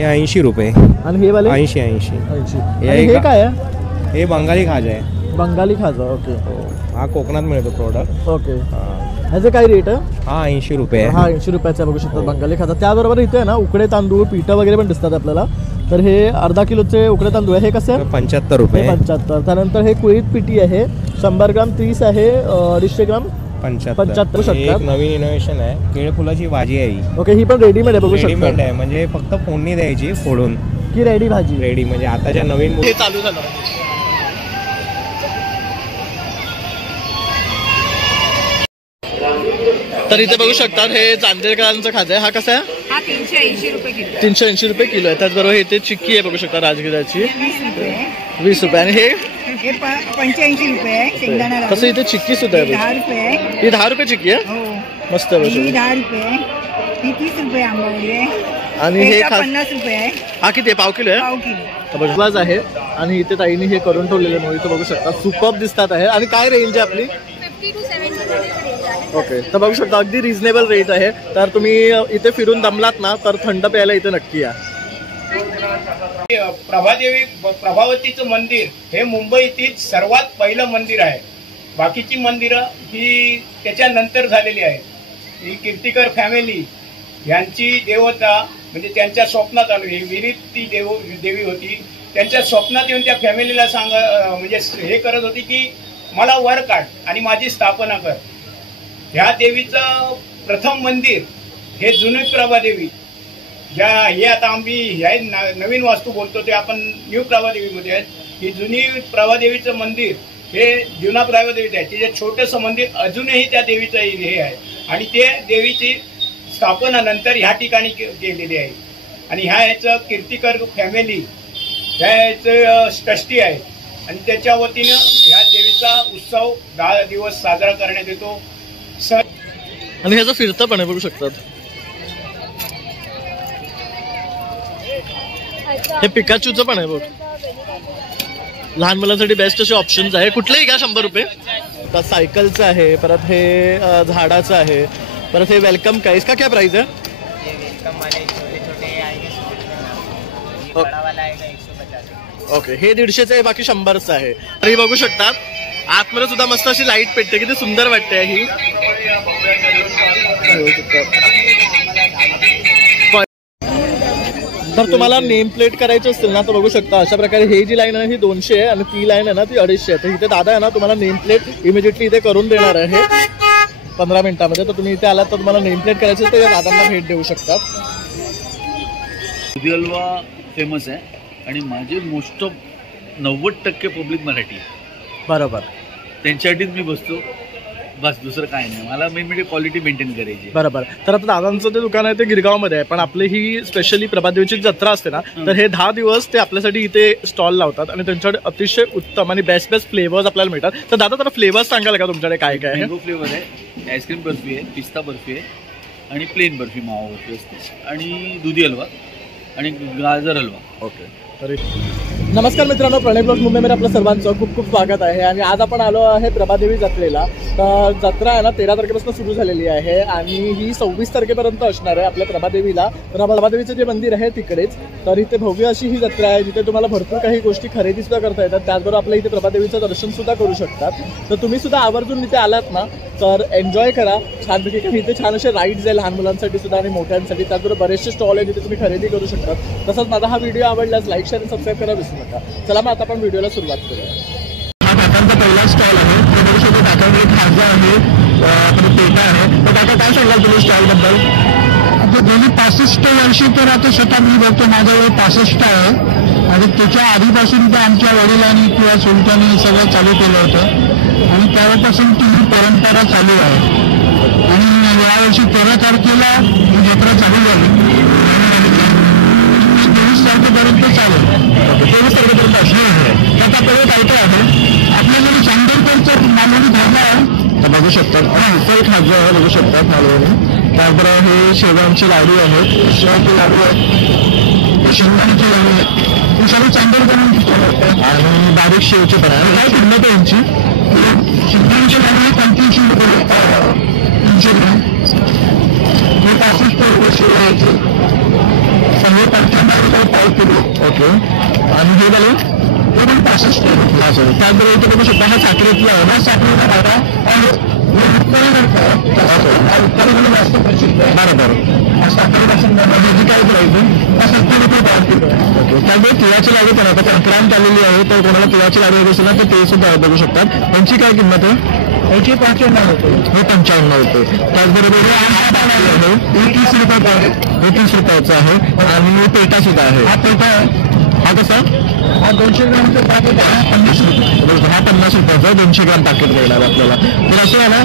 हे 80 रुपये. आणि हे वाले 80. हे काय आहे? हे बंगाली खाजा आहे. बंगाली खाजा. ओके. हा कोकणात मिळतो प्रोडक्ट. ओके. ह्याचं काय रेट आहे? हा 80 रुपये. हा 80 रुपयाचा बघू शकतो बंगाली खाजा. त्याबरोबर इथे आहे ना उकडे तांदूळ पिठं वगैरे पण दिसतात आपल्याला. तर हे अर्धा किलोचे उकडे तांदूळ आहे. हे कसे आहे? 75 रुपये. 75. त्यानंतर हे कुळीत पिठी आहे 100 ग्राम 30 आहे. 250 ग्राम 75 शकतात. एक नवीन इनोव्हेशन आहे. केळ फुलाची भाजी आहे ही. ओके. ही पण रेडीमेड आहे बघू शकता. रेडीमेड आहे म्हणजे फक्त फोडणी द्यायची फोडून की रेडी भाजी. रेडी म्हणजे आताच्या नवीन हे चालू झालं. तर इथे बघू शकता हे चांदेकरांचं खाजा आहे. हा कसा आहे? हा 380 रुपये किलो. 380 रुपये किलो आहे. त्याचबरोबर इथे चिक्की आहे बघू शकता राजगिराची 20 रुपये. आणि हे 85 रुपये आहे. शेंगदाणा कसं इथे चिक्की सुद्धा आहे. 10 रुपये. ही 10 रुपये चिक्की आहे. हो मस्त आहे. ही 10 रुपये. ही 30 रुपये आंबावडी आहे. आणि हे 50 रुपये आहे. हा किती आहे? पाव किलो आहे. पाव किलो बजवाज आहे. आणि इथे ताईने हे करून ठेवलेले मोहित बघू शकता. सुपर्ब दिसतात आहे. आणि काय रेंज आहे आपली? 50 to 70 ओके. तर बघू शकता अगदी रिझनेबल रेट आहे. तर तुम्ही इथे फिरून दमलात ना तर थंड प्यायला इथे नक्की या. प्रभावतीचं मंदिर हे मुंबईतील सर्वात पहिलं मंदिर आहे. बाकीची मंदिरं ही त्याच्यानंतर झालेली आहेत. ही कीर्तिकर फॅमिली यांची देवता म्हणजे त्यांच्या स्वप्नात आली. ही विरीत ती देवी होती. त्यांच्या स्वप्नात येऊन त्या फॅमिलीला म्हणजे हे करत होती की मला वर काढ आणि माझी स्थापना कर. ह्या देवीचं प्रथम मंदिर हे जुनी प्रभादेवी हे आता आम्ही ह्या नवीन वास्तू बोलतो ते आपण न्यू प्रभादेवीमध्ये आहेत. ही जुनी प्रभादेवीचं मंदिर हे जुना प्रभादेवीचं आहे. तिचे छोटंसं मंदिर अजूनही त्या देवीचं हे आहे. आणि ते देवीची स्थापना नंतर ह्या ठिकाणी केलेली आहे. आणि ह्याचं कीर्तिकर फॅमिली ह्याचं ट्रस्टी आहे. आणि त्याच्या वतीनं ह्या देवीचा उत्सव 10 दिवस साजरा करण्यात येतो. आणि ह्याचं फिरतं पण आहे बघू शकतात. हे पिकाचूचं पण आहे बघ. लहान मुलांसाठी बेस्ट असे ऑप्शन्स आहे. कुठलेही घ्या 100 रुपये. तर सायकलचं आहे. परत हे झाडाचं आहे. परत हे वेलकम का इसका क्या प्राइस है? ओके. हे 150चं आहे. बाकी 100चं आहे. तरी बघू शकतात आतमध्ये सुद्धा मस्त अशी लाईट पेटते. किती सुंदर वाटते ही. तर तुम्हाला नेम प्लेट करायचं असेल ना तर बघू शकता अशा प्रकारे हे जी लाईन आहे ही 200 आहे आणि ती लाईन आहे ना ती 250 आहे. तर इथे दादा आहे ना तुम्हाला नेम प्लेट इमिजिएटली इथे करून देणार आहे 15 मिनिटांमध्ये. तर तुम्ही इथे आलात तर तुम्हाला नेम प्लेट करायची तर या दादांना भेट देऊ शकतात. दुधी हलवा फेमस आहे आणि माझे मोस्ट ऑफ 90% पब्लिक मराठी बरोबर. त्यांच्यासाठीच मी बसतो बस. दुसरं काय नाही. मला मेन म्हणजे क्वालिटी मेंटेन करायची. बरोबर. तर आता दादांचं ते दुकान आहे ते गिरगावमध्ये आहे. पण आपली ही स्पेशली प्रभादेवीची जत्रा असते ना तर हे 10 दिवस ते आपल्यासाठी इथे स्टॉल लावतात. आणि त्यांच्याकडे अतिशय उत्तम आणि बेस्ट फ्लेवर्स आपल्याला मिळतात. तर दादा जरा फ्लेवर्स सांगाल का तुमच्याकडे काय काय आहे? मँगो फ्लेवर आहे, आईस्क्रीम बर्फी आहे, पिस्ता बर्फी आहे आणि प्लेन बर्फी मावा बर्फी असते आणि दुधी हलवा आणि गाजर हलवा. ओके. तरी नमस्कार मित्रांनो, प्रणय ब्लॉग्स मुंबईमध्ये आपलं सर्वांचं खूप खूप स्वागत आहे. आणि आज आपण आलो आहे प्रभादेवी जत्रेला. तर जत्रा आहे ना 13 तारखेपासून सुरू झालेली आहे आणि ही 26 तारखेपर्यंत असणार आहे आपल्या प्रभादेवीला. तर प्रभादेवीचं जे मंदिर आहे तिकडेच. तर इथे भव्य अशी ही जत्रा आहे जिथे तुम्हाला भरपूर काही गोष्टी खरेदी सुद्धा करता येतात. त्याचबरोबर आपल्या इथे प्रभादेवीचं दर्शन सुद्धा करू शकतात. तर तुम्ही सुद्धा आवर्जून इथे आलात ना तर एन्जॉय करा छानपैकी. काही इथे छान असे राईड्स आहे लहान मुलांसाठी सुद्धा आणि मोठ्यांसाठी. त्याचबरोबर बरेचसे स्टॉल आहे जिथे तुम्ही खरेदी करू शकता. तसंच माझा हा व्हिडिओ आवडल्यास लाईक शेअर आणि सबस्क्राईब करायला विसरू नका. चला मग आता आपण व्हिडिओला सुरुवात करूया. हा काकांचा पहिला स्टॉल आहे. काकांकडे खाजा आहे, पेटा आहे. तर काका काय सांगाल तुम्ही स्टॉलबद्दल? आता गेली 65 वर्षी तर आता स्वतः मी बघतो माझं वय 65 आहे. आणि त्याच्या आधीपासून तर आमच्या वडिलांनी किंवा सुलतानी सगळं चालू केलं होतं आणि त्यावेळेपासून ती परंपरा चालू आहे. आणि यावर्षी 13 तारखेला ही जत्रा चालू झाली. 23 तारखेपर्यंत चालेल. 23 तारखेपर्यंत असणार आहे. आता पहिले काय काय आहे आपल्याकडे चांदेरकरचं मालवणी खाजा आहे. तर बघू शकतात उकल खाजा आहे बघू शकतात मालवणी. त्याबरोबर हे शेवयांची लाडू आहेत, शेवयांचे लाडू आहेत, शेंगदाण्याची लाडू आहेत. हे सर्व चांदेरकर आणि बारीक शेवचे पण आहे. काय किंमत आहे यांची? शेंगदाण्याचे लाडू 35 रुपये 300 ग्रॅम. हे 65 रुपये शेव आहे. सगळे 15 रुपये आणि हे वाले ते पण 65 त्याचबरोबर इथे बघू शकता हा साखरेतला आहे. हा साखरेचा डाटा आणि बरोबर साखरेपासून जी काय करायची त्या 70 रुपये पाव किलो. त्यामुळे तिळाची लाडू पण आता संक्रांत आलेली आहे तर कोणाला तिळाची लाडू वगैरे असेल ना तर ते सुद्धा बघू शकतात. यांची काय किंमत आहे? याची 95 रुपये. हे 95 रुपये. त्याचबरोबर हे 30 रुपयाचा आहे. हे 30 रुपयाचा आहे आणि पेटा सुद्धा आहे. हा पेटा हा कसा? हा 200 ग्रामचं पॅकेट आहे 50 रुपये. हा 50 रुपयाचा 200 ग्राम पॅकेट मिळणार आपल्याला. तर असं आहे ना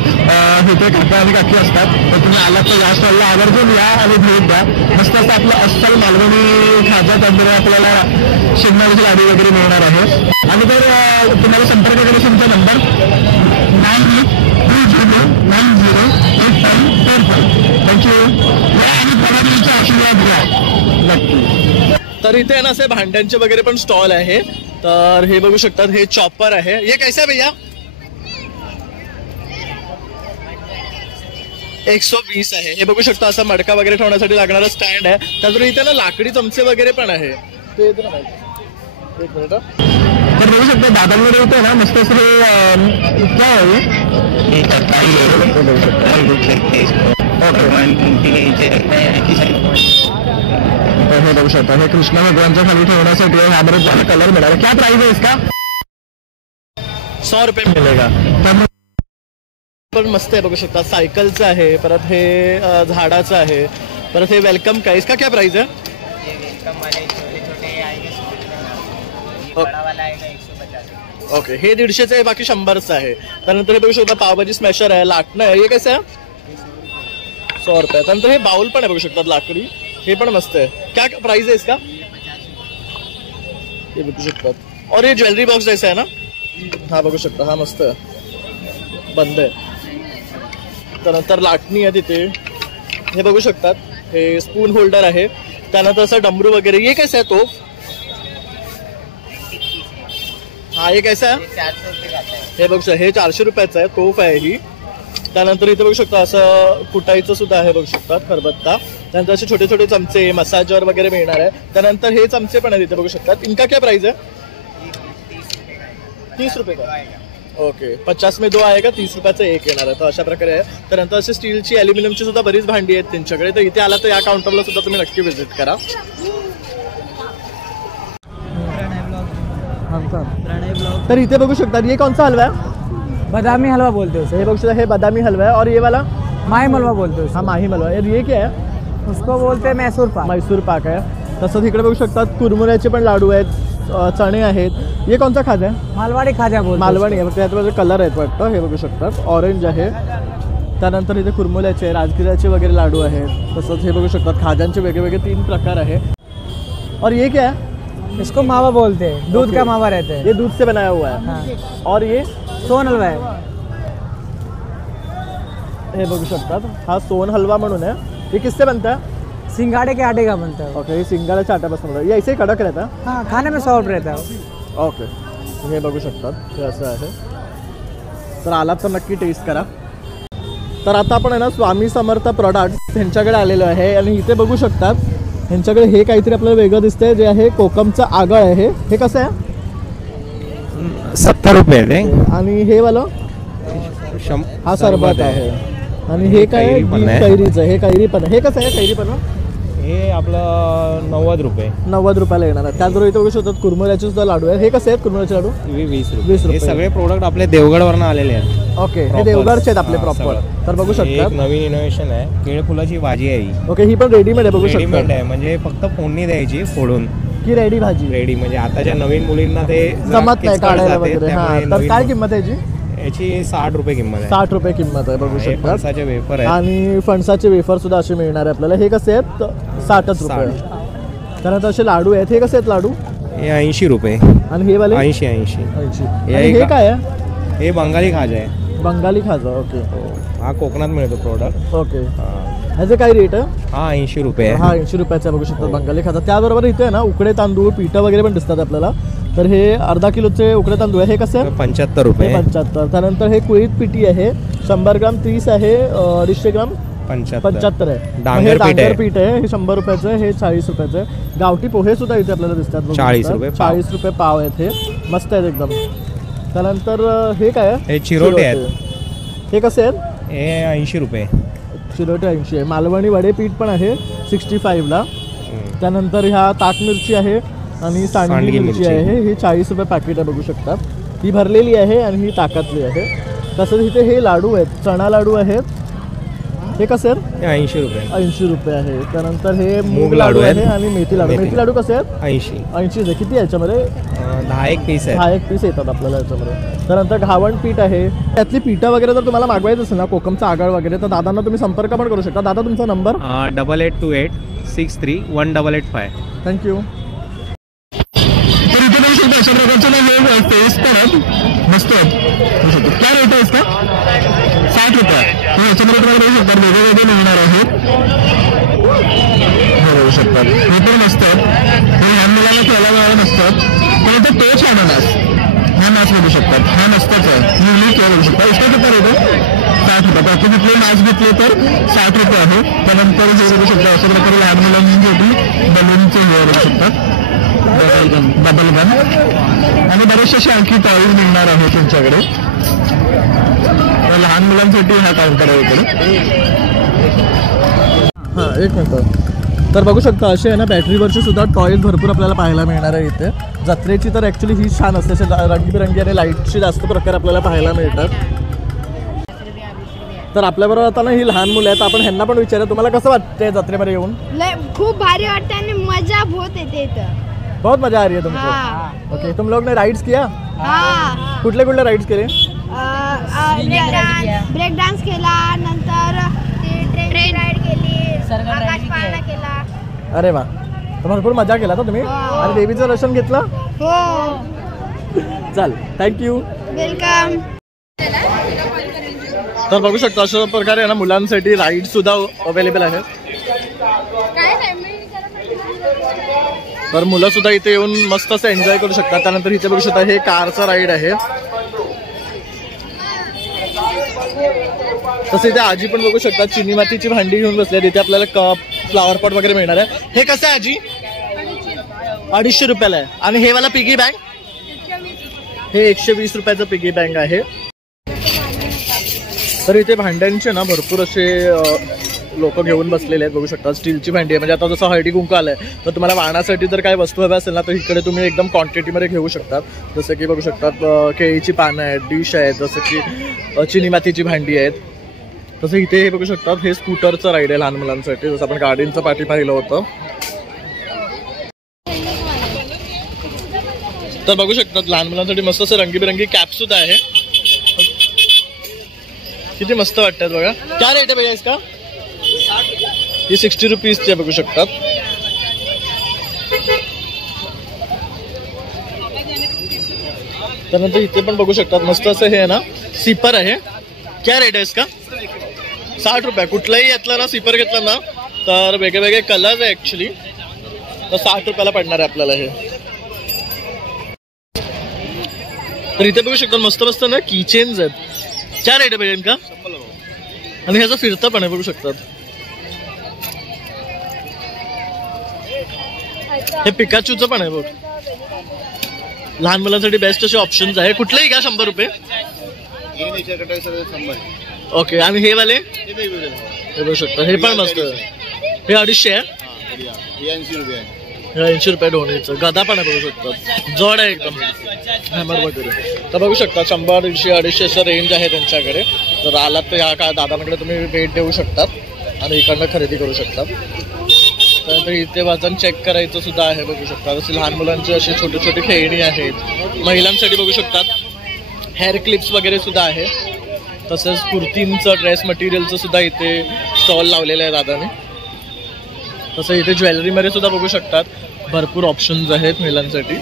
हे ते काका आणि काकी असतात तर तुम्ही आलात तर या स्टॉलला आवर्जून या आणि भेट द्या. मस्त असं आपलं अस्सल मालवणी खाजा त्यामुळे आपल्याला शेंगदाण्याचे लाडू वगैरे मिळणार आहे. आणि तर तुम्हाला संपर्क करायचा तुमचा नंबर 9830908545. थँक्यू. आणि प्रभावीचा आशीर्वाद घ्या नक्की. तर इथे आहे ना असे भांड्यांचे वगैरे पण स्टॉल आहे. तर हे बघू शकतात हे चॉपर आहे. हे कैसा है भैया? 120 आहे. हे बघू शकता असं मडका वगैरे ठेवण्यासाठी लागणारा स्टँड आहे. त्याचबरोबर इथे ना लाकडी चमचे वगैरे पण आहे. ते एक मिनिट. तर बघू शकतो दादांमध्ये होतं ना मस्त असं काय आहे हे बघू शकता. हे कृष्ण भगवानच्या खाली ठेवण्यासाठी हा बरेच कलर मिळाला. क्या प्राइस आहे इसका? 100 रुपये मिळेगा. त्यामुळे पण मस्त आहे बघू शकता. सायकलचं आहे परत हे झाडाचं आहे परत हे वेलकम का इसका क्या प्राइस है? ओके हे 150 आहे बाकी 100चं आहे. त्यानंतर हे बघू शकता पावभाजी स्मॅशर आहे लाटणं आहे. हे कसं आहे? 100 रुपये. त्यानंतर हे बाउल पण आहे बघू शकतात लाकडी. हे पण मस्त आहे. क्या प्राइस है इसका? हे बघू शकतात. और ये ज्वेलरी बॉक्स जैसा है ना हा बघू शकता. हा मस्त बंद आहे. त्यानंतर लाटणी आहे तिथे. हे बघू शकतात. हे स्पून होल्डर आहे. त्यानंतर असं डमरू वगैरे. ये कैसा है तोफ? हा हे कैसा आहे? हे बघू शकता. हे 400 रुपयाचं आहे. तोफ आहे ही. त्यानंतर इथे बघू शकता असं कुटायचं सुद्धा आहे बघू शकतात खरबत्ता. त्यानंतर असे छोटे छोटे चमचे मसाजर वगैरे मिळणार आहे. त्यानंतर हे चमचे पण आहेत इथे बघू शकतात. इनका क्या प्राइस है? 30 रुपये का? ओके 50 में 2 आएगा 30 रुपयाचं एक येणार आहे. तर अशा प्रकारे आहे. त्यानंतर असे स्टीलची ॲल्युमिनियमची सुद्धा बरीच भांडी आहेत त्यांच्याकडे. तर इथे आला तर या काउंटरला सुद्धा तुम्ही नक्की व्हिजिट करा. तर इथे बघू शकता. ये कौन सा हलवा है? बादामी हलवा बोलते हैं उसे। हे बघू शकता. हे बदामी हलवा है. और ये वाला माही हलवा बोलते हैं हा माही हलवा है. ये क्या है? उसको बोलते हैं मैसूर पाक। मैसूर पाक आहे. तसंच इकडे बघू शकतात कुरमुऱ्याचे पण लाडू आहेत चणे आहेत. ये कोणता खाजा आहे? मालवाडी खाजा बोलते हैं मालवणी आहे. त्याच्यामध्ये कलर आहेत वाटतं. हे बघू शकतात ऑरेंज आहे. त्यानंतर इथे कुरमुऱ्याचे राजगिऱ्याचे वगैरे लाडू आहेत. तसंच हे बघू शकतात खाजांचे वेगवेगळे 3 प्रकार आहे. और ये क्या है? इसको मावा बोलते हैं. दूध का मावा रहता है. ये दूध से बनाया हुआ है. हाँ। और ये सोन हलवा है. हे बघू शकतात. हा सोन हलवा म्हणून आहे. ये किससे बनता है? सिंगाड़े के आटे का बनता है. ओके हे सिंगाड्याच्या आट्यापासून बनतं. ये ऐसे ही कडक रहता है. हाँ खाने में सॉफ्ट रहता है. ओके हे बघू शकतात. हे असं आहे. तर आलात तर नक्की टेस्ट करा. तर आता आपण आहे ना स्वामी समर्थ प्रोडक्ट ह्यांच्याकडे आलेलो आहे. आणि इथे बघू शकतात ह्यांच्याकडे हे काहीतरी आपल्याला वेगळं दिसतंय जे आहे कोकमचं आगळ आहे. हे कसं आहे? 70 रुपये आहे ते. आणि हे वालं हा सरबत आहे. आणि हे काय कैरी पण आहे. कैरीचं. हे कैरी पण आहे. हे कसं आहे कैरी पण? हे आपलं 90 रुपये. 90 रुपयाला येणार आहे. त्याचबरोबर इथे बघू शकतात कुरमुऱ्याचे सुद्धा लाडू आहे. हे कसे आहेत कुरमुऱ्याचे लाडू? 20 20 रुपये. रुपये. हे सगळे प्रोडक्ट आपले देवगडवरनं आलेले आहेत. ओके हे Proper. देवगडचे आहेत आपले हा, प्रॉपर. सगळं. तर बघू हे एक शकतात. नवीन इनोव्हेशन आहे. केळफुलाची भाजी आहे ही. ओके ही पण रेडीमेड आहे बघू रेडीमेड शकता. आहे म्हणजे फक्त फोडणी द्यायची फोडून की रेडी भाजी रेडी. म्हणजे आताच्या नवीन मुलींना ते जरा जमत नाही किचकट काढायला जाते, वगैरे. हा त्यामुळे तर नवीन काय किंमत आहे याची? याची 60 रुपये किंमत आहे. 60 रुपये किंमत आहे बघू हे शकता. फणसाचे वेफर आहे. आणि फणसाचे वेफर सुद्धा असे मिळणार आहे आपल्याला. हे कसे आहेत? 60 रुपये. त्यानंतर असे लाडू आहेत. हे कसे आहेत लाडू? हे 80 रुपये. आणि हे वाले 80. 80. हे आणि हे एका- काय आहे? हे बंगाली खाजा आहे. बंगाली खाजा. ओके हा कोकणात मिळतो प्रोडक्ट. ओके ह्याचे काय रेट आहे? हा 80 रुपये आहे. हा 80 रुपयाचा बघू शकतो बंगाली खाजा. त्याबरोबर इथे आहे ना उकडे तांदूळ पिठं वगैरे पण दिसतात आपल्याला. तर हे अर्धा किलोचे उकडे तांदूळ आहे. हे कसे आहे? 75 रुपये. 75. त्यानंतर हे कुळीत पिठी आहे 100 ग्राम 30 आहे. 250 ग्राम 75 75 आहे. डांगर हे पीठ आहे. डांगर पीठ आहे, हे 100 रुपयाचं आहे, हे 40 रुपयाचं आहे. गावठी पोहे सुद्धा इथे आपल्याला दिसतात बघू 40 शकता. रुपये पाव. 40 रुपये पाव आहेत, हे मस्त आहेत एकदम. त्यानंतर हे काय आहे? हे चिरोटे आहेत. हे कसे आहेत? हे 80 रुपये. चिरोटे 80 आहे. मालवणी वडे पीठ पण आहे 65ला. त्यानंतर ह्या ताक मिरची आहे आणि सांडगी मिरची आहे, ही 40 रुपये पॅकेट आहे बघू शकता. ही भरलेली आहे आणि ही ताकातली आहे. तसंच इथे हे लाडू आहेत, चणा लाडू आहेत. हे कसे आहेत? हे 80 रुपये. 80 रुपये आहे. त्यानंतर हे मूग मूग लाडू लाडू आहे आणि मेथी लाडू. मेथी लाडू कसे आहेत? 80. 80 आहे. किती आहे याच्यामध्ये? 10 एक पीस आहे. 10 एक पीस येतात आपल्याला याच्यामध्ये. त्यानंतर घावण पीठ आहे. त्यातली पिठं वगैरे जर तुम्हाला मागवायचं असेल ना, कोकमचा आगळ वगैरे, तर दादांना तुम्ही संपर्क पण करू शकता. दादा तुमचा नंबर? 8828631885. थँक्यू. तर इथे बघू शकता अशा प्रकारचे ना हे टेस्ट करत मस्त काय रेट आहे इसका? 60 रुपये. तुम्ही याच्यामध्ये तुम्हाला बघू शकता वेगवेगळे मिळणार आहेत. बघू शकतात हे पण मस्त आहेत. हे लहान मुलांना खेळायला मिळायला नसतात, पण ते टोच आहे अनानास. हा नाच बघू शकतात, हा मस्तच आहे. युनिक आहे बघू शकता. इसका किती रेट आहे? 60 रुपये. बाकी कुठले नाच घेतले तर 60 रुपये आहे. त्यानंतर हे बघू शकता अशा प्रकारे लहान मुलांसाठी बलूनचे हे बघू शकतात, डबल गन आणि बरेचसे असे आणखी टॉईज मिळणार आहे तुमच्याकडे. लहान मुलांसाठी हा काउंटर आहे इकडे. हां एक मिनिट. तर बघू शकता असे आहे ना बॅटरीवरचे सुद्धा टॉयज भरपूर आपल्याला पाहायला मिळणार आहे इथे. जत्रेची तर ॲक्च्युली ही छान असते, असे रंगीबिरंगी आणि लाईटचे जास्त प्रकार आपल्याला पाहायला मिळतात. तर आपल्याबरोबर आता ना ही लहान मुलं आहेत, आपण ह्यांना पण विचारूया तुम्हाला कसं वाटतंय जत्रेमध्ये येऊन? खूप भारी वाटतं आणि मजा बहुत येते इथं. बहुत मजा आ रही है तुमको? हाँ. ओके. तुम लोग ने राइड्स किया? हाँ. कुठले कुठले राइड्स केले? ब्रेक डान्स केला, नंतर ट्रेन राईड केली, आकाश पाळणा केला. अरे वा, तर भरपूर मजा केला तर तुम्ही. आणि देवीचं दर्शन घेतलं? हो. चल थँक्यू. वेलकम. तर बघू शकतो अशा प्रकारे ना मुलांसाठी राईड सुद्धा अवेलेबल आहेत. तर मुलं सुद्धा इथे येऊन मस्त असं एन्जॉय करू शकतात. त्यानंतर इथे बघू शकता हे कारचा राईड आहे. तसे इथे आजी पण बघू शकतात चिनी मातीची भांडी घेऊन बसल्या. तिथे आपल्याला कप, फ्लावर पॉट वगैरे मिळणार आहे. हे कसं आहे आजी? 250 रुपयाला आहे. आणि हे वाला पिगी बँक? हे 120 रुपयाचं पिगी बँक आहे. तर इथे भांड्यांचे ना भरपूर असे लोक घेऊन बसलेले आहेत बघू शकता. स्टीलची भांडी आहे, म्हणजे आता जसं हळदी कुंकू आलंय तर तुम्हाला वाणासाठी जर काही वस्तू हव्या असेल ना तर इकडे तुम्ही एकदम क्वांटिटीमध्ये घेऊ शकतात. जसं की बघू शकतात केळीची पानं आहेत, डिश आहेत, जसं की चिनी मातीची भांडी आहेत. तसं इथे हे बघू शकतात हे स्कूटरचं राईड आहे लहान मुलांसाठी, जसं आपण गाडींचं पाठी पाहिलं होतं. तर बघू शकतात लहान मुलांसाठी मस्त असं रंगीबिरंगी कॅप सुद्धा आहे. किती मस्त वाटतात बघा. काय रेट आहे भैया इसका? ही 60 रुपीजची बघू शकतात. त्यानंतर इथे पण बघू शकतात मस्त असं हे आहे ना सिपर आहे. क्या रेट आहे इसका? 60 रुपये. कुठलाही यातला ना सिपर घेतला ना तर वेगळे वेगळे कलर्स आहे ॲक्च्युली, तर 60 रुपयाला पडणार आहे आपल्याला हे. तर इथे बघू शकतात मस्त मस्त ना कीचेन्स आहेत. क्या रेट आहे भैया इनका? आणि ह्याचं फिरतं पण आहे बघू शकतात. हे पिकाचूचं पण आहे बघ. लहान मुलांसाठी बेस्ट असे ऑप्शन्स आहे. कुठलेही घ्या 100 रुपये. ओके. आणि हे वाले हे बघू शकता, हे पण मस्त. हे 250 आहे. हे 80 रुपये ढोणीचं. गदा पण आहे बघू शकतात, जड आहे एकदम हॅमर वगैरे. तर बघू शकता 100, 150, 250 असं रेंज आहे त्यांच्याकडे. जर आलात तर ह्या का दादांकडे तुम्ही भेट देऊ शकतात आणि इकडनं खरेदी करू शकतात. त्यानंतर इथे वजन चेक करायचं सुद्धा आहे बघू शकतात. असे लहान मुलांचे असे छोटे छोटे खेळणी आहेत. महिलांसाठी बघू शकतात हेअर क्लिप्स वगैरे सुद्धा आहे. तसंच कुर्तींचं ड्रेस मटेरियलचं सुद्धा इथे स्टॉल लावलेलं आहे दादाने. तसं इथे ज्वेलरीमध्ये सुद्धा बघू शकतात भरपूर ऑप्शन्स आहेत महिलांसाठी.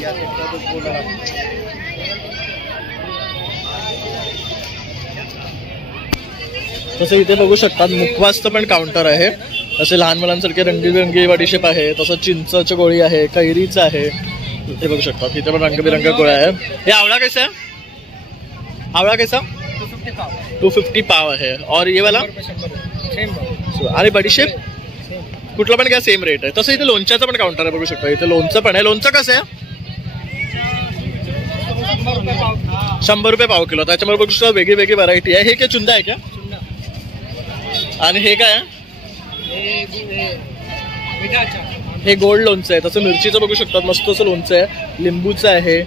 तसं इथे बघू शकतात मुखवासचं पण काउंटर आहे. असे लहान मुलांसारखे रंगीबिरंगी बडीशेप आहे. तसं चिंचची गोळी आहे, कैरीचं आहे. इथे बघू शकतात इथे पण रंगबिरंगी गोळ्या आहे. हे आवळा कैसा है? आवळा कैसा? 250 पाव है. और ये वाला आणि बडीशेप कुठला पण घ्या सेम रेट आहे. तसं इथे लोणच्याचं पण काउंटर आहे बघू शकता. इथे लोणचं पण आहे. लोणचं कसं आहे? 100 रुपये पाव किलो. त्याच्यामुळे बघू शकता वेगळी वेगळी व्हरायटी आहे. हे काय चुंदा आहे का? आणि हे काय आहे? हे गोल्ड लोणचं आहे. तसं मिरचीचं बघू शकतात मस्त असं लोणचं आहे. लिंबूचं आहे,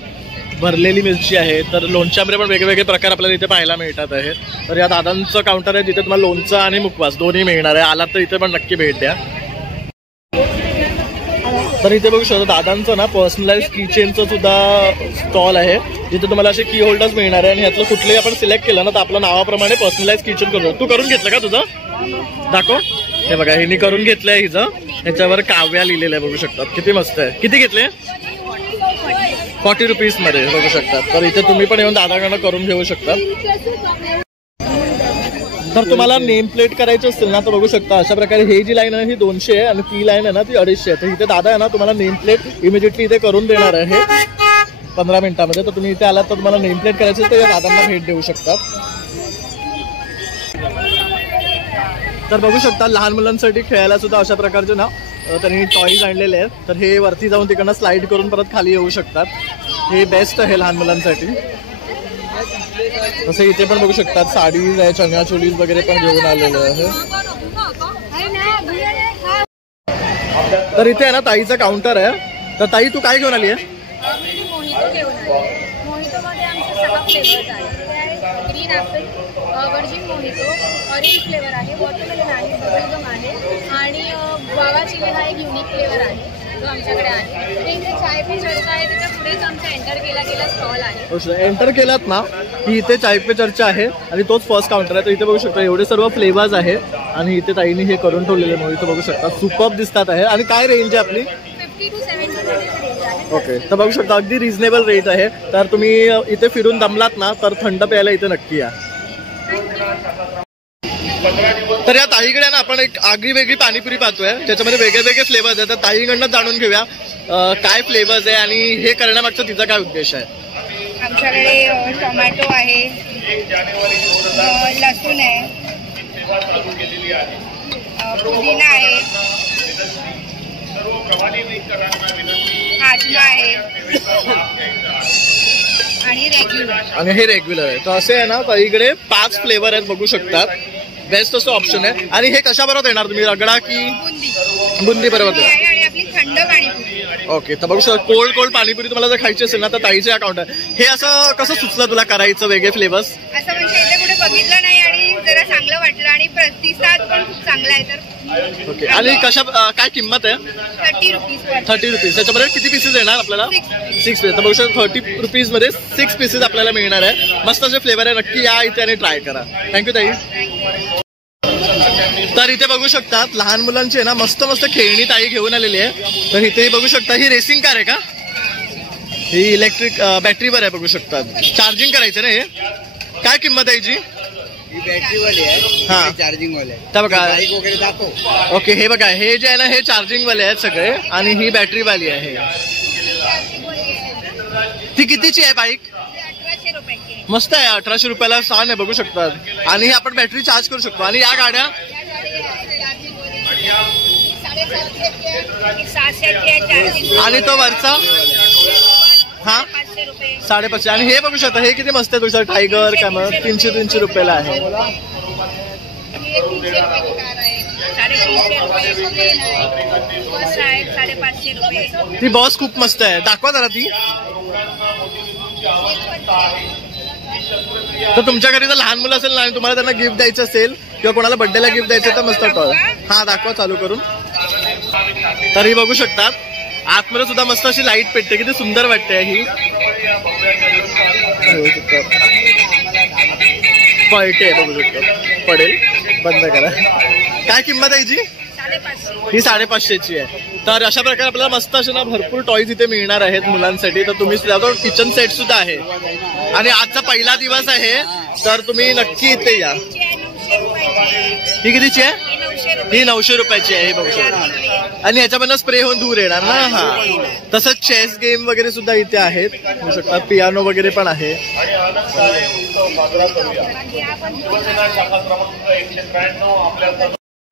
भरलेली मिरची आहे. तर लोणच्यामध्ये पण वेगवेगळे प्रकार आपल्याला इथे पाहायला मिळतात आहेत. तर या दादांचं काउंटर आहे जिथे तुम्हाला लोणचं आणि मुखवास दोन्ही मिळणार आहे. आलात तर इथे पण नक्की भेट द्या. तर इथे बघू शकता दादांचं ना पर्सनलाइज किचनचं सुद्धा स्टॉल आहे जिथे तुम्हाला असे की होल्डर्स मिळणार आहे. आणि ह्यातलं कुठलंही आपण सिलेक्ट केलं ना तर आपल्या नावाप्रमाणे पर्सनलाइज किचन करू. तू करून घेतलं का तुझं? दाखव. हे बघा हिने करून घेतलंय हिचं. ह्याच्यावर काव्या लिहिलेलं आहे बघू शकतात. किती मस्त आहे. किती घेतले? 40 रुपीज मध्ये बघू शकतात. तर इथे तुम्ही पण येऊन दादाकडनं करून घेऊ शकता. तर तुम्हाला नेम प्लेट करायची असेल ना तर बघू शकता अशा प्रकारे ही जी लाईन आहे ही 200 आहे आणि ती लाईन आहे ना ती 250 आहे. तर इथे दादा आहे ना तुम्हाला नेम प्लेट इमिजिएटली इथे करून देणार आहे 15 मिनिटांमध्ये. तर तुम्ही इथे आलात तर तुम्हाला नेम प्लेट करायची तर या दादांना भेट देऊ शकता. तर बघू शकता लहान मुलांसाठी खेळायला सुद्धा अशा प्रकारचे ना त्यांनी टॉईज आणलेले आहेत. तर हे वरती जाऊन तिकडनं स्लाइड करून परत खाली येऊ शकतात. हे बेस्ट आहे लहान मुलांसाठी. तसं इथे पण बघू शकतात साडीज आहे, चनियाचोलीज वगैरे पण घेऊन आलेले आहे. तर इथे आहे ना ताईचा काउंटर आहे. तर ताई तू काय घेऊन आली आहे? मोहितो घेऊन आले. मोहितोमध्ये आमचे 6 फ्लेवर्स आहेत. Green Apple, virgin mojito, orange flavour आहे, वॉटरमेलन आहे, बबलगम आहे आणि गुआवा चिली हा एक युनिक फ्लेवर आहे जो आमच्याकडे आहे. ते इथे चाय पे चर्चा आहे त्याच्या पुढेच आमचा एंटर केला स्टॉल आहे. एंटर केलात ना की इथे चाय पे चर्चा आहे आणि तोच फर्स्ट काउंटर आहे. तर इथे बघू शकता एवढे सर्व फ्लेवर्स आहे आणि इथे ताईने हे करून ठेवलेले मोहितो बघू शकता. सुपर्ब दिसतात आहे. आणि काय रेंज आहे आपली? 50 to 70 रुपीज रेंज आहे. ओके. तर बघू शकता अगदी रिझनेबल रेट आहे. तर तुम्ही इथे फिरून दमलात ना तर थंड प्यायला इथे नक्की या. तर या ताईकडे ना आपण एक आगळी वेगळी पाणीपुरी पाहतोय. त्याच्यामध्ये वेगळे वेगळे फ्लेवर्स आहेत. तर ताईकडनं जाणून घेऊया काय फ्लेवर्स आहे आणि हे करण्यामागचा तिचा काय उद्देश आहे. आमच्याकडे टोमॅटो आहे, लसूण आहे, पुदिना आहे, हाजमा आहे आणि रेग्युलर. आणि हे रेग्युलर आहे. तर असे आहे ना ताईकडे 5 फ्लेवर आहेत बघू शकतात. बेस्ट असं ऑप्शन आहे. आणि हे कशा बरोबर येणार तुम्ही? रगडा की बुंदी बरोबर? आणि आपली थंड पाणीपुरी. ओके. तर बघू शकता कोल्ड पाणीपुरी तुम्हाला जर खायची असेल ना तर ताईचे अकाउंट आहे. हे असं कसं सुचलं तुला करायचं वेगळे फ्लेवर्स? असं म्हणजे इथे कुठे बघितलं नाही आणि जरा चांगलं वाटलं आणि प्रतिसाद पण खूप चांगला आहे. तर ओके. आणि कशा काय किंमत आहे? 30 रुपीज. 30 रुपीज. त्याच्यामध्ये किती पीसेस येणार आपल्याला? 6 पीसेस. तर बघू शकता 30 रुपीज मध्ये 6 पीसेस आपल्याला मिळणार आहे. मस्त असे फ्लेवर आहे. नक्की या इथे आणि ट्राय करा. थँक्यू ताई. तर इथे बघू शकतात लहान मुलांची ना मस्त मस्त खेळणी ताई घेऊन आलेली आहे. तर इथे बघू शकता ही रेसिंग कार आहे का? ही इलेक्ट्रिक बॅटरीवर आहे बघू शकतात. चार्जिंग करायचं ना हे? काय किंमत आहे याची? बॅटरीवाली आहे. हा चार्जिंग वाले. तर बघा बाईक वगैरे दाखव. ओके. हे बघा हे जे आहे ना हे चार्जिंग वाले आहेत सगळे आणि ही बॅटरीवाली आहे. ती कितीची आहे बाईक? 1800 रुपयाची. मस्त आहे. 1800 रुपयाला छान आहे बघू शकतात. आणि आपण बॅटरी चार्ज करू शकतो. आणि या गाड्या 700 आणि तो वरचा हा 550. आणि हे बघू शकता हे किती मस्त आहे तुझं टायगर कॅमरा 300 रुपयाला आहे. 300 रुपयाची कार आहे. 350 रुपये बस आहे. 550 रुपये. ती बॉस खूप मस्त आहे. दाखवा जरा ती. तर तुमच्या घरी जर लहान मुलं असेल ना आणि तुम्हाला त्यांना गिफ्ट द्यायचं असेल किंवा कोणाला बर्थडेला गिफ्ट द्यायचं तर मस्त टॉय. हा दाखवा चालू करून. तर ही बघू शकतात आतमध्ये सुद्धा मस्त अशी लाईट पेटते. किती सुंदर वाटते ही. पळते बघू शकतात. पडेल. बंद करा. काय किंमत आहे हिची? ही 550ची आहे. तर अशा प्रकारे आपल्याला मस्त असे ना भरपूर टॉईज इथे मिळणार आहेत मुलांसाठी. तर तुम्ही सुद्धा किचन सेट सुद्धा आहे आणि आजचा पहिला दिवस आहे तर तुम्ही नक्की इथे या. ही कितीची आहे? ही 900 रुपयाची आहे. हे बघू शकता. आणि ह्याच्यामधनं स्प्रे होऊन दूर येणार ना. हा तसंच चेस गेम वगैरे सुद्धा इथे आहेत बघू शकता. पियानो वगैरे पण आहे.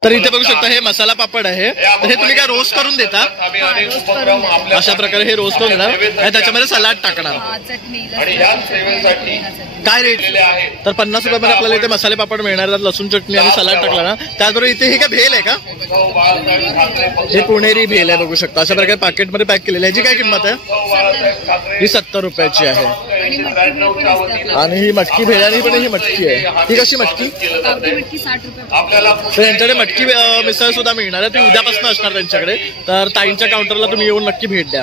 तर इथे बघू शकता हे मसाला पापड आहे. तर हे तुम्ही काय रोस्ट करून देता? अशा प्रकारे हे रोस्ट करून देणार आणि त्याच्यामध्ये सलाड टाकणार. काय रेट? तर 50 रुपयामध्ये आपल्याला इथे मसाले पापड मिळणार, लसूण चटणी आणि सलाड टाकला ना. त्याचबरोबर इथे हे काय भेल आहे का? हे पुणेरी भेल आहे बघू शकता. अशा प्रकारे पॅकेटमध्ये पॅक केलेली आहे. ह्याची काय किंमत आहे? ही 70 रुपयाची आहे. आणि ही मटकी भेल आणि पण ही मटकी आहे. ही कशी मटकी? तर यांच्याकडे मटकी मिसळ सुद्धा मिळणार आहे. ती उद्यापासून असणार त्यांच्याकडे. तर ताईंच्या काउंटरला तुम्ही येऊन नक्की भेट द्या.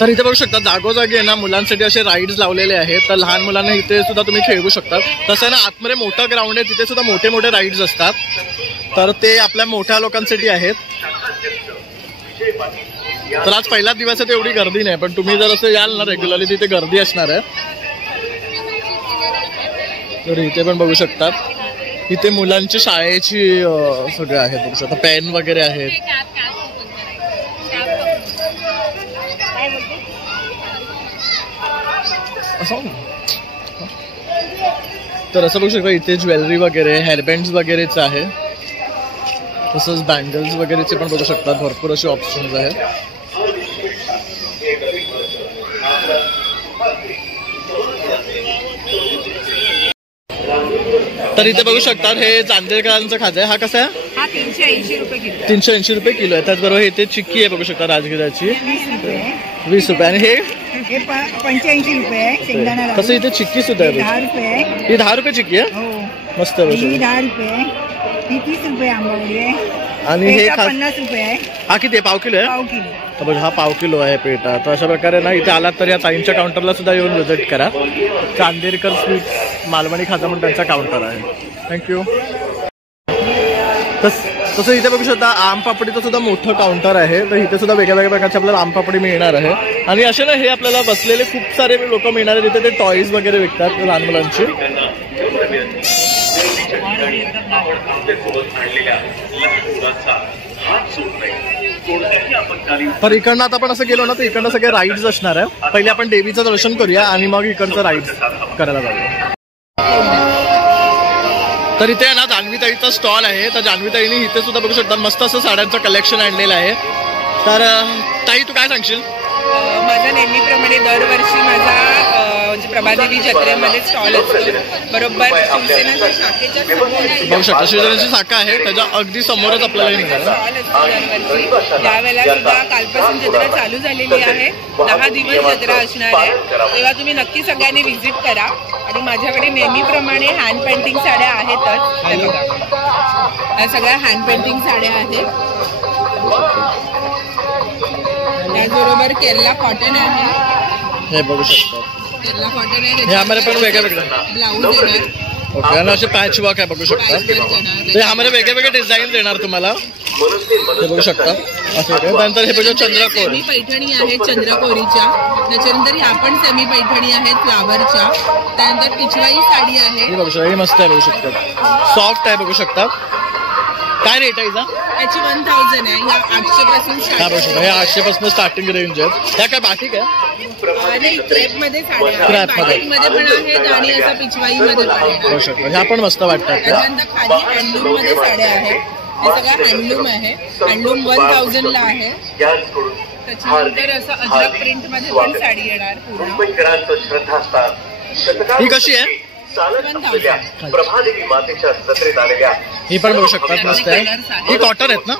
तर इथे बघू शकता जागोजागी आहे ना मुलांसाठी असे राईड्स लावलेले आहेत. तर लहान मुलांना इथे सुद्धा तुम्ही खेळवू शकता. तसं ना आतमध्ये मोठं ग्राउंड आहे, तिथे सुद्धा मोठे मोठे राईड्स असतात. तर ते आपल्या मोठ्या लोकांसाठी आहेत. तर आज पहिलाच दिवस आहे, एवढी गर्दी नाही. पण तुम्ही जर असं याल ना रेग्युलरली तिथे गर्दी असणार आहे. तर इथे पण बघू शकतात. इथे मुलांची शाळेची सगळे आहेत बघू शकता. पेन वगैरे आहेत. तर असं बघू शकता इथे ज्वेलरी वगैरे हेअरबँड्स वगैरेच आहे. तसंच बँगल्स वगैरेचे पण बघू शकतात. भरपूर असे ऑप्शन्स आहेत. तर इथे बघू शकतात हे चांदेकरांचं खाजा आहे. हा कसा आहे? हा 380 रुपये किलो. 380 रुपये किलो आहे. त्याचबरोबर इथे चिक्की आहे बघू शकता राजगिराची 20 रुपये. आणि हे 85 रुपये. शेंगदाणा कसं इथे चिक्की सुद्धा आहे. 10 रुपये. ही 10 रुपये चिक्की आहे. मस्त आहे. 10 रुपये. 30 रुपये आंबावडी आहे. आणि हे 50 रुपये आहे. हा किती आहे? पाव किलो आहे. पाव किलो. तर बघा हा पाव किलो आहे पेटा. तर अशा प्रकारे ना इथे आलात तर या ताईंच्या काउंटरला सुद्धा येऊन व्हिजिट करा. चांदेरकर स्वीट्स मालवणी खाजा म्हणून त्यांचा काउंटर आहे. थँक्यू. तसं इथे बघू शकता आमपापडीचं सुद्धा मोठं काउंटर आहे. तर इथे सुद्धा वेगळ्या वेगळ्या प्रकारचे आपल्याला आमपापडी मिळणार आहे. आणि असे ना हे आपल्याला बसलेले खूप सारे लोक मिळणार आहेत. इथे ते टॉईज वगैरे विकतात लहान मुलांची. तर इकडनं आता आपण असं गेलो ना तर इकडनं सगळे राईड्स असणार आहे. पहिले आपण देवीचं दर्शन करूया आणि मग इकडचं राईड्स करायला जाऊया. तर इथे ना जान्हवीताईचा स्टॉल आहे. तर जान्हवीताईने इथे सुद्धा बघू शकता मस्त असं साड्यांचं कलेक्शन आणलेलं आहे. तर ताई तू काय सांगशील? माझा नेहमीप्रमाणे दरवर्षी माझा म्हणजे प्रभादेवी जत्रेमध्ये स्टॉल असतो. बरोबर शिवसेनेच्या शाखेच्या बघू शकता शिवसेनेची शाखा आहे त्याच्या अगदी समोरच आपल्याला स्टॉल असतो दरवर्षी. यावेळेला सुद्धा कालपासून जत्रा चालू झालेली आहे. 10 दिवस जत्रा असणार आहे. तेव्हा तुम्ही नक्की सगळ्यांनी व्हिजिट करा. आणि माझ्याकडे नेहमीप्रमाणे हँड पेंटिंग साड्या आहेतच. या सगळ्या हँड पेंटिंग साड्या आहेत. त्याचबरोबर केरला कॉटन आहे. हे बघू शकता केरला कॉटन आहे. हे आम्हाला पण वेगळ्या वेगळ्या ब्लाऊज येणार. ओके. आणि असे पॅच वर्क आहे बघू शकता. ते आम्हाला वेगळे वेगळे डिझाईन देणार तुम्हाला. हे बघू शकता असं. त्यानंतर हे बघू चंद्रकोर सेमी पैठणी आहेत चंद्रकोरीच्या. त्याच्यानंतर ह्या पण सेमी पैठणी आहेत फ्लावरच्या. त्यानंतर पिचवाई साडी आहे. हे बघू शकता. हे मस्त आहे बघू शकता. सॉफ्ट आहे बघू शकता. काय रेट आहे याचा? याची 1000 आहे. या 800 पासून बघू शकता. हे 800 पासून स्टार्टिंग रेंज आहे. ह्या काय बाटिक आहे? क्रेप मध्ये साड्या आहेत. बाटिक मध्ये पण आहेत आणि असं पिचवाई मध्ये पण आहेत. बघू शकता. ह्या पण मस्त वाटतात. त्याच्यानंतर खाली हँडलूम मध्ये साड्या आहेत. हे सगळं हँडलूम आहे. हँडलूम 1000 ला आहे. त्याच्यानंतर असं अजरक प्रिंट मध्ये पण साडी येणार पूर्ण. ही कशी आहे? ही पण बघू शकतात मस्त आहे. ही कॉटन आहेत ना?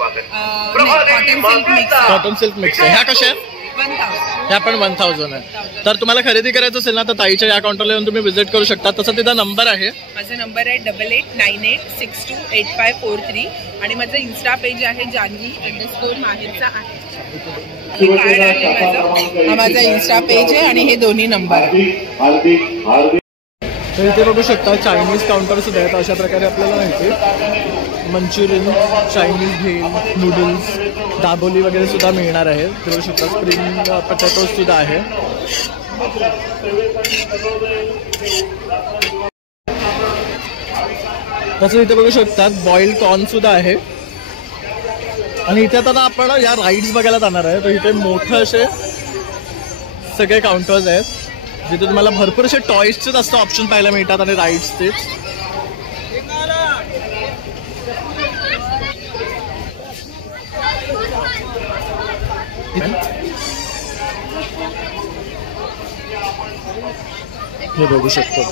कॉटन सिल्क मिक्स आहे. ह्या कशा आहेत? ह्या पण 1000 आहे. तर तुम्हाला खरेदी करायचं असेल ना तर ताईच्या या काउंटरला येऊन तुम्ही व्हिजिट करू शकता. तसा तिचा नंबर आहे. माझा नंबर आहे 8898628543 आणि माझं इन्स्टा पेज आहे जानवी_माहेरचा आहे. कार्ड आहे माझं. हा माझा इन्स्टा पेज आहे आणि हे दोन्ही नंबर आहे. तर इथे बघू शकता चायनीज काउंटर सुद्धा आहेत. अशा प्रकारे आपल्याला माहिती मंचुरियन चायनीज भेल नूडल्स दाबोली वगैरे सुद्धा मिळणार आहे. ते बघू शकता. स्प्रिंग पटॅटोज सुद्धा आहे. तसं इथे बघू शकतात बॉइल्ड कॉर्न सुद्धा आहे. आणि इथे आता आपण या राईड्स बघायला जाणार आहे. तर इथे मोठं असे सगळे काउंटर्स आहेत जिथे तुम्हाला भरपूर असे टॉईजचे जास्त ऑप्शन पाहायला मिळतात आणि राईड्सचेच. हे बघू शकतो.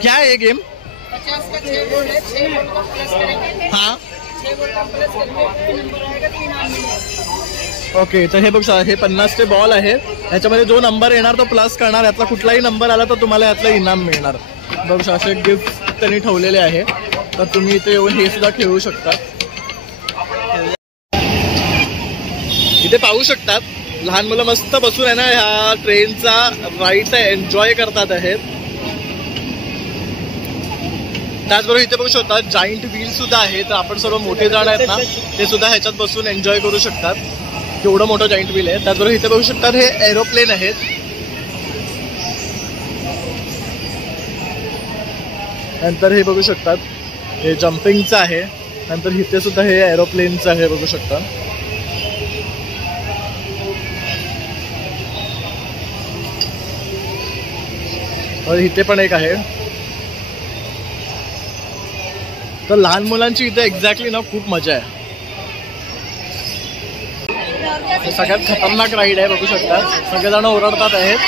क्या है ये गेम? हाँ ओके. तर हे बघा, हे 50चे बॉल आहे. याच्यामध्ये जो नंबर येणार तो प्लस करणार. यातला कुठलाही नंबर आला तर तुम्हाला यातलं इनाम मिळणार. बघू असे गिफ्ट त्यांनी ठेवलेले आहे. तर तुम्ही इथे येऊन हे सुद्धा ठेवू शकता. इथे पाहू शकतात लहान मुलं मस्त बसून आहे ना ह्या ट्रेनचा राईडचा एन्जॉय करतात आहेत. त्याचबरोबर इथे बघू शकतात जाईंट व्हील सुद्धा आहे. तर आपण सर्व मोठे जण आहेत ना ते सुद्धा ह्याच्यात बसून एन्जॉय करू शकतात. केवढं मोठं जाईंट व्हील आहे. त्याचबरोबर इथे बघू शकतात हे एरोप्लेन आहेत. नंतर हे बघू शकतात हे जम्पिंगचं आहे. नंतर इथे सुद्धा हे एरोप्लेनचं आहे बघू शकता. और इथे पण एक आहे. तर लहान मुलांची इथे एक्झॅक्टली ना खूप मजा आहे. सगळ्यात खतरनाक राईड आहे बघू शकता. सगळेजण ओरडतात आहेत.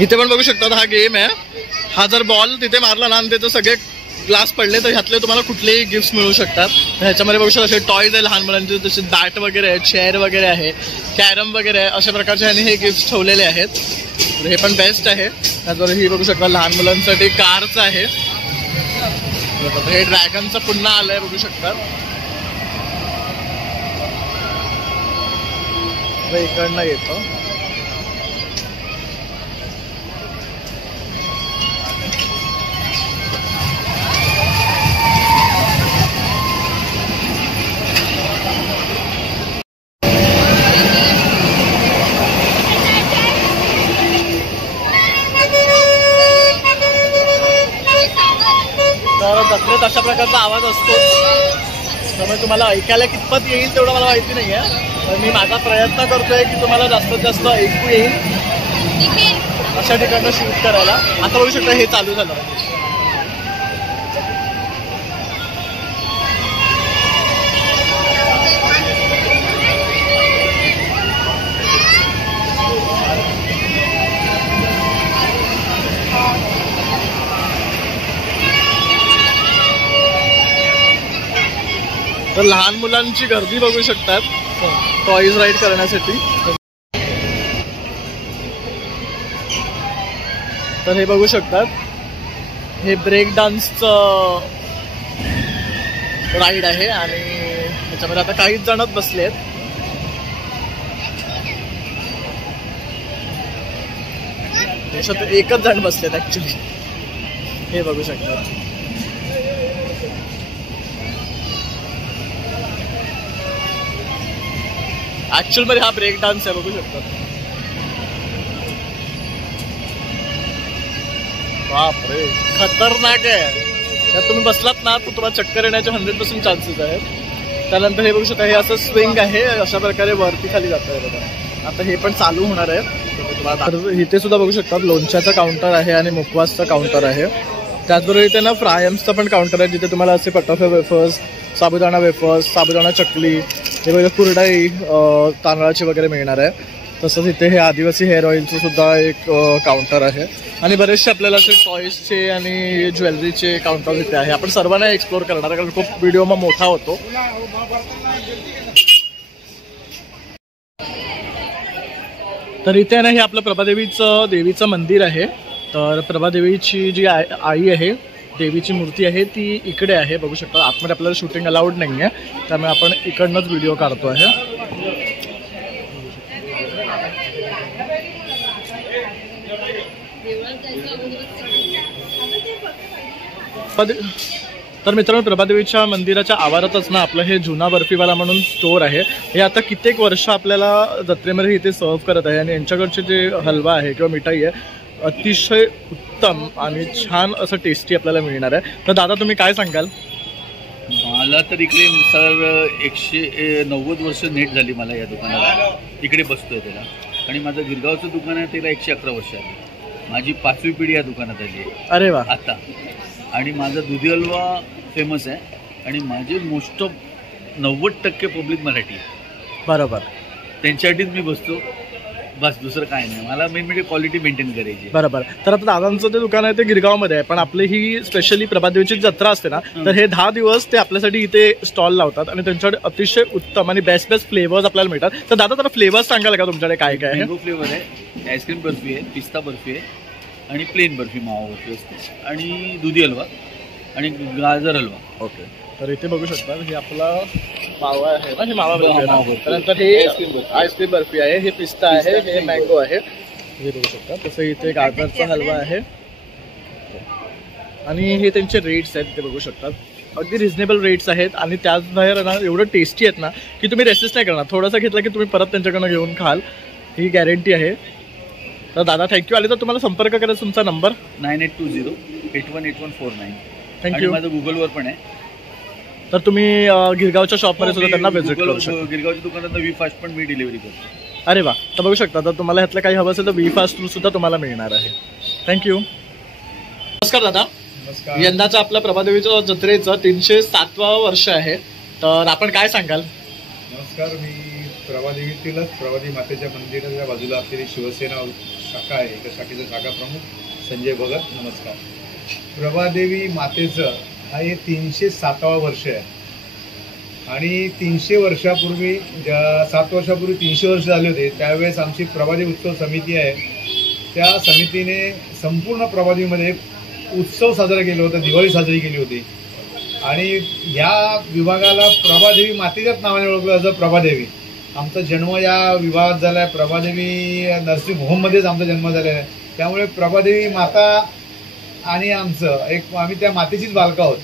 इथे पण बघू शकता हा गेम आहे. हा जर बॉल तिथे मारला ना आणि त्याचे सगळे ग्लास पडले तर ह्यातले तुम्हाला कुठलेही गिफ्ट मिळू शकतात. ह्याच्यामध्ये बघू शकता असे टॉयज आहे लहान मुलांचे. जसे बॅट वगैरे आहे, चेअर वगैरे आहे, कॅरम वगैरे आहे. अशा प्रकारचे ह्याने हे गिफ्ट ठेवलेले आहेत. हे पण बेस्ट आहे. त्याचबरोबर ही बघू शकता लहान मुलांसाठी कारचं आहे. हे ड्रॅगनचं पुन्हा आलंय बघू शकता. इकडनं येतो. जत्रेत अशा प्रकारचा आवाज असतो. त्यामुळे तुम्हाला ऐकायला कितपत येईल तेवढं मला माहिती नाही आहे. तर मी माझा प्रयत्न करतोय की तुम्हाला जास्तीत जास्त ऐकू येईल अशा ठिकाणी शूट करायला. आता बघू शकता हे चालू झालं. तर लहान मुलांची गर्दी बघू शकतात टॉईज राईड करण्यासाठी. तर हे बघू शकतात हे ब्रेक डान्सचं राईड आहे आणि त्याच्यामध्ये आता काहीच जणच बसले आहेत. त्याच्यात एकच जण बसलेत ऍक्च्युली. हे बघू शकतात. ऍक्च्युअल मध्ये हा ब्रेक डान्स आहे बघू शकता. बापरे खतरनाक आहे. त्यात तुम्ही बसलात ना तर तुम्हाला चक्कर येण्याचे 100% चान्सेस आहेत. त्यानंतर हे बघू शकता हे असं स्विंग आहे. अशा प्रकारे वरती खाली जात आहे बघा. आता हे पण चालू होणार आहे. इथे सुद्धा बघू शकता लोणच्याचा काउंटर आहे आणि मुखवासचा काउंटर आहे. त्याचबरोबर इथे ना फ्रायम्सचा पण काउंटर आहे जिथे तुम्हाला असे पटाफे वेफर्स, साबुदाणा वेफर्स, साबुदाणा चकली, हे वगैरे कुरडाई तांदळाची वगैरे मिळणार आहे. तसंच इथे हे आदिवासी हेअर ऑइलचं सुद्धा एक काउंटर आहे आणि बरेचसे आपल्याला असे टॉईजचे आणि ज्वेलरीचे काउंटर इथे आहे. आपण सर्वांना एक्सप्लोर करणार कारण खूप व्हिडिओ मग मोठा होतो. तर इथे ना हे आपलं देवीचं मंदिर आहे. तर प्रभादेवीची जी आई आहे देवीची मूर्ती आहे ती इकडे आहे बघू शकता. आतमध्ये आपल्याला शूटिंग अलाउड नाही आहे त्यामुळे आपण इकडनंच व्हिडिओ काढतो आहे. तर मित्रांनो प्रभादेवीच्या मंदिराच्या आवारातच ना आपलं हे जुना बर्फीवाला म्हणून स्टोर आहे. हे आता कित्येक वर्ष आपल्याला जत्रेमध्ये इथे सर्व करत आहे आणि यांच्याकडचे जे हलवा आहे किंवा मिठाई आहे अतिशय उत्तम आणि छान असं टेस्टी आपल्याला मिळणार आहे. तर दादा तुम्ही काय सांगाल? मला तर इकडे सर 190 वर्ष नेट झाली मला या दुकानाला. इकडे बसतोय त्याला. आणि माझं गिरगावचं दुकान आहे त्याला 111 वर्ष आली. माझी 5वी पिढी या दुकानात आली आहे. अरे वा. आता आणि माझा दुधी हलवा फेमस आहे आणि माझे मोस्ट ऑफ 90% पब्लिक मराठी आहे. बरोबर. त्यांच्यासाठीच मी बसतो. बस दुसरं काय नाही. मला मेन म्हणजे क्वालिटी मेंटेन करायची. बरोबर. तर आता दादांचं जे दुकान आहे ते गिरगावमध्ये आहे, पण आपली ही स्पेशली प्रभादेवीची जत्रा असते ना, तर हे 10 दिवस ते आपल्यासाठी इथे स्टॉल लावतात आणि त्यांच्याकडे अतिशय उत्तम आणि बेस्ट फ्लेवर्स आपल्याला मिळतात. तर दादा जरा फ्लेवर्स सांगाल का तुमच्याकडे काय काय आहे? मँगो फ्लेवर आहे, आईस्क्रीम बर्फी आहे, पिस्ता बर्फी आहे आणि प्लेन बर्फी मावा बर्फी असते आणि दुधी हलवा आणि गाजर हलवा. ओके. तर इथे बघू शकता हे आपला मावा आहे ना, हे मावा बर्फी आहे. त्यानंतर हे आईस्क्रीम बर्फी आहे, हे पिस्ता आहे, हे मँगो आहे, हे बघू शकता. तसं इथे गाजरचा हलवा आहे आणि हे त्यांचे रेट्स आहेत ते बघू शकतात. अगदी रिझनेबल रेट्स आहेत आणि त्याच बाहेर ना एवढं टेस्टी आहेत ना की तुम्ही रेसिस्ट नाही करणार. थोडासा घेतला की तुम्ही परत त्यांच्याकडनं घेऊन खाल, ही गॅरंटी आहे. तर दादा थँक्यू. आले तर तुम्हाला संपर्क करायचा तुमचा नंबर 9820818149. थँक्यू. माझं गुगलवर पण आहे. तर तुम्ही गिरगावच्या शॉपमध्ये सुद्धा त्यांना व्हिजिट करू शकता. गिरगावच्या दुकानात वी फास्ट पण मी डिलिव्हरी करतो. अरे वा. तर बघू शकता. तर तुम्हाला ह्यातलं काही हवं असेल तर वी फास्ट थ्रू सुद्धा तुम्हाला मिळणार आहे. थँक्यू. नमस्कार दादा. नमस्कार. यंदाचं आपलं प्रभादेवीच्या जत्रेचं 307वं वर्ष आहे, तर आपण काय सांगाल? नमस्कार. मी प्रभादेवीतीलच प्रभादेवी मातेच्या मंदिराच्या बाजूला असलेली शिवसेना शाखा आहे, त्या शाखेचा शाखा प्रमुख संजय भगत. नमस्कार. प्रभादेवी मातेचं हा हे 307वं वर्ष आहे आणि 300 वर्षापूर्वी 7 वर्षापूर्वी 300 वर्ष झाले होते. त्यावेळेस आमची प्रभादेवी उत्सव समिती आहे, त्या समितीने संपूर्ण प्रभादेवीमध्ये उत्सव साजरा केला होता, दिवाळी साजरी केली होती आणि ह्या विभागाला प्रभादेवी मातेच्याच नावाने ओळखलं जातं. प्रभादेवी आमचा जन्म या विभागात झाला आहे. प्रभादेवी नर्सिंग होममध्येच आमचा जन्म झालेला आहे. त्यामुळे प्रभादेवी माता आणि आम्ही त्या मातेचीच बालकं आहोत.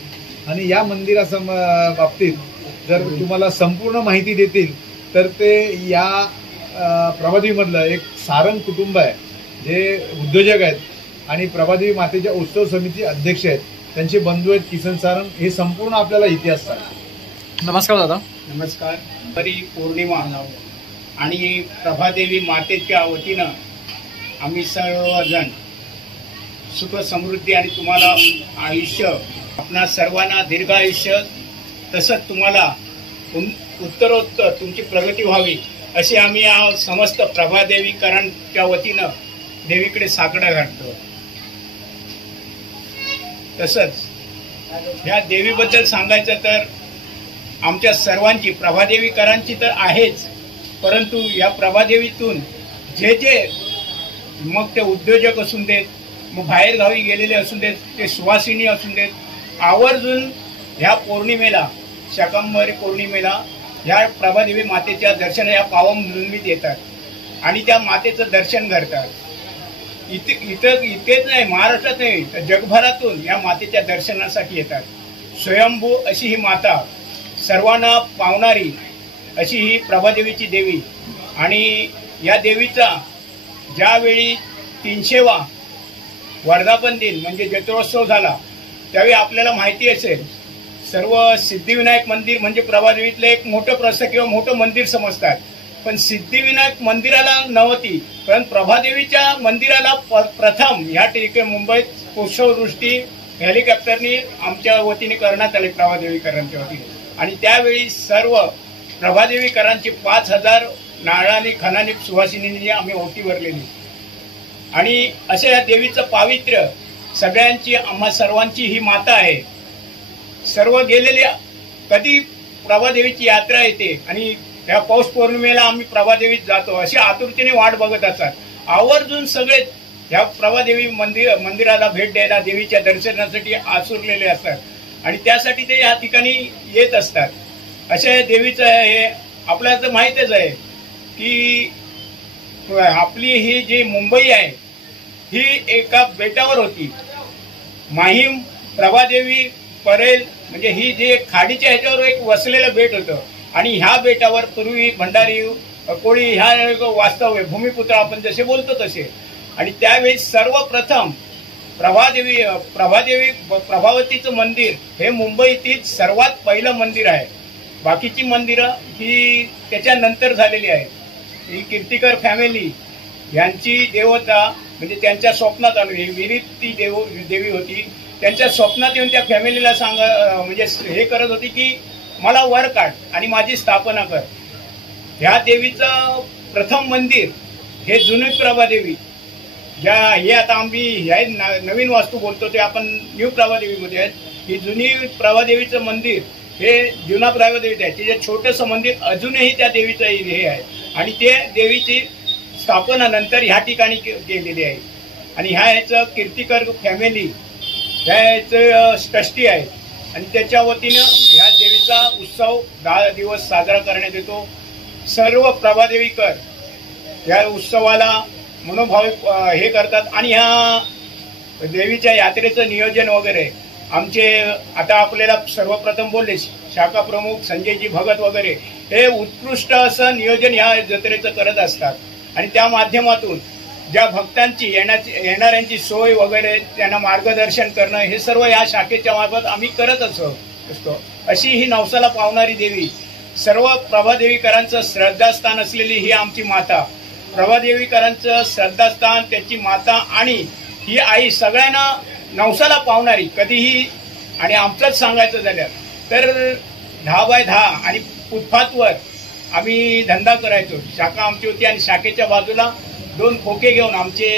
आणि या मंदिरासम बाबतीत जर तुम्हाला संपूर्ण माहिती देतील तर ते या प्रभादेवीमधलं एक सारंग कुटुंब आहे, जे उद्योजक आहेत आणि प्रभादेवी मातेच्या उत्सव समिती अध्यक्ष आहेत. त्यांचे बंधू आहेत किसन सारंग. हे संपूर्ण आपल्याला इतिहास सांगतात. नमस्कार दादा. नमस्कार. बरी पौर्णिमा आणि प्रभादेवी मातेच्या वतीनं आम्ही सर्वजण सुख समृद्धी आणि तुम्हाला आयुष्य, आपणा सर्वांना दीर्घ आयुष्य, तसंच तुम्हाला उत्तरोत्तर तुमची प्रगती व्हावी अशी आम्ही या समस्त प्रभादेवीकरांच्या वतीनं देवीकडे साकडा घालतो. तसंच ह्या देवीबद्दल सांगायचं तर आमच्या सर्वांची, प्रभादेवीकरांची तर आहेच, परंतु या प्रभादेवीतून जे मग ते उद्योजक असून देत, मग बाहेरगावी गेलेले असून देत, ते सुवासिनी असून देत, आवर्जून ह्या पौर्णिमेला, शाकंभरी पौर्णिमेला ह्या प्रभादेवी मातेच्या दर्शन या पावनभूमीत येतात आणि त्या मातेचं दर्शन करतात. इथेच नाही, महाराष्ट्रात नाही तर जगभरातून या मातेच्या दर्शनासाठी येतात. स्वयंभू अशी ही माता, सर्वांना पावणारी अशी ही प्रभादेवीची देवी. आणि या देवीचा ज्यावेळी 300वा वर्धापन दिन म्हणजे जत्रोत्सव झाला त्यावेळी आपल्याला माहिती असेल, सर्व सिद्धिविनायक मंदिर म्हणजे प्रभादेवीतलं एक मोठं प्रसंग किंवा मोठं मंदिर समजतात, पण सिद्धिविनायक मंदिराला नव्हती, पण प्रभादेवीच्या मंदिराला प्रथम ह्या ठिकाणी मुंबईत पुष्पवृष्टी हेलिकॉप्टरनी आमच्या वतीने करण्यात आली, प्रभादेवीकरांच्या वतीने. आणि त्यावेळी सर्व प्रभादेवीकरांची 5000 नारळाने खणाने सुवासिनींनी आम्ही ओटी भरलेली. आणि अशा या देवीचं पावित्र्य सगळ्यांची, आम्हा सर्वांची ही माता आहे. सर्व गेलेल्या कधी प्रभादेवीची यात्रा येते आणि या पौष पौर्णिमेला आम्ही प्रभादेवीत जातो अशी आतुरतेने वाट बघत असतात. आवर्जून सगळे ह्या प्रभादेवी मंदिराला भेट द्यायला, देवीच्या दर्शनासाठी आसुरलेले असतात आणि त्यासाठी ते या ठिकाणी येत असतात. अशा देवीचं हे आपल्याला तर माहीतच आहे की आपली ही जी मुंबई आहे ही एका बेटावर होती. माहीम, प्रभादेवी, परेल म्हणजे ही जे खाडीच्या ह्याच्यावर एक वसलेलं बेट होतं आणि ह्या बेटावर पूर्वी भंडारी, कोळी ह्या वास्तव्य, भूमिपुत्र आपण जसे बोलतो तसे. आणि त्यावेळी सर्वप्रथम प्रभावतीचं मंदिर हे मुंबईतील सर्वात पहिलं मंदिर आहे. बाकीची मंदिरं ही त्याच्यानंतर झालेली आहेत. ही कीर्तिकर फॅमिली यांची देवता म्हणजे त्यांच्या स्वप्नात आली, विरीत ती देवी होती. त्यांच्या स्वप्नात येऊन त्या फॅमिलीला म्हणजे हे करत होती की मला वर काढ आणि माझी स्थापना कर. ह्या देवीचं प्रथम मंदिर हे जुनी प्रभादेवी हे आता आम्ही नवीन वास्तू बोलतो ते आपण न्यू प्रभादेवीमध्ये आहेत. ही जुनी प्रभादेवीचं मंदिर हे जुना प्रभादेवीचं आहे. जे छोटंसं मंदिर अजूनही त्या देवीचं हे आहे आणि ते देवीची स्थापना नंतर ह्या ठिकाणी केलेली आहे. आणि ह्याचं कीर्तिकर फॅमिली ह्याचं ट्रस्टी आहे आणि त्याच्या वतीनं ह्या देवीचा उत्सव 10 दिवस साजरा करण्यात येतो. सर्व प्रभादेवीकर या उत्सवाला मनोभावे हे करतात आणि ह्या देवीच्या यात्रेचं नियोजन वगैरे आमचे आता आपल्याला सर्वप्रथम बोलले शाखा प्रमुख संजयजी भगत वगैरे हे उत्कृष्ट असं नियोजन ह्या जत्रेचं करत असतात. आणि त्या माध्यमातून ज्या भक्तांची येणाऱ्यांची सोय वगैरे त्यांना मार्गदर्शन करणं हे सर्व या शाखेच्या मार्फत आम्ही करत असतो. अशी ही नवसाला पावणारी देवी सर्व प्रभादेवीकरांचं श्रद्धास्थान असलेली ही आमची माता. प्रभादेवीकरांचं श्रद्धास्थान त्याची माता आणि ही आई सगळ्यांना नवसाला पावणारी कधीही. आणि आमचंच सांगायचं झालं तर 10x10 आणि फुटपाथवर आम्ही धंदा करायचो. शाखा आमची होती आणि शाखेच्या बाजूला 2 खोके घेऊन आमचे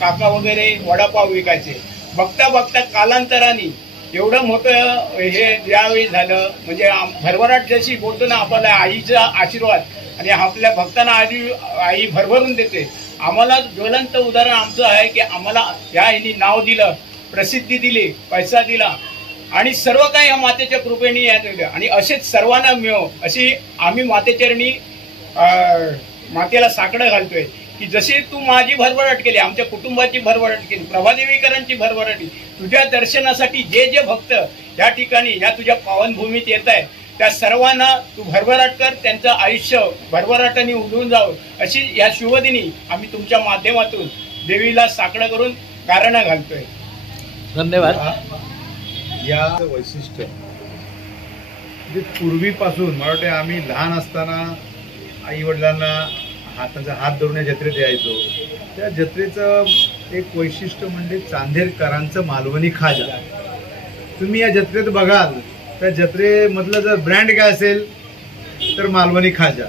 काका वगैरे वडापाव विकायचे. बघता बघता कालांतराने एवढं मोठं हे ज्यावेळी झालं म्हणजे भरभराट जशी बोलतो ना आपल्याला आईचा आशीर्वाद आणि आपल्या भक्तांना आई भरभरून देते. आम्हाला ज्वलंत उदाहरण आमचं आहे की आम्हाला या ह्यांनी नाव दिलं, प्रसिद्धी दिली, पैसा दिला आणि सर्व काही या मातेच्या कृपेने यात दिलं. आणि असेच सर्वांना मिळो अशी आम्ही मातेचरणी मातेला साकडं घालतोय की जशी तू माझी भरभराट केली, आमच्या कुटुंबाची भरभराट केली, प्रभादेवीकरांची भरभराट केली, तुझ्या दर्शनासाठी जे जे भक्त या ठिकाणी या तुझ्या पावनभूमीत येत आहे त्या सर्वांना तू भरभराट कर, त्यांचं आयुष्य भरभराटाने उडून जावं अशी या शुभदिनी आम्ही तुमच्या माध्यमातून देवीला साकडं करून गारणं घालतोय. धन्यवाद. या वैशिष्ट्य म्हणजे पूर्वीपासून मला वाटतं आम्ही लहान असताना आई वडिलांना त्यांचा हात धरून या जत्रेत यायचो. त्या जत्रेचं एक वैशिष्ट्य म्हणजे चांदेरकरांचं मालवणी खाजा. तुम्ही या जत्रेत बघाल त्या जत्रेमधलं जर ब्रँड काय असेल तर मालवणी खाजा.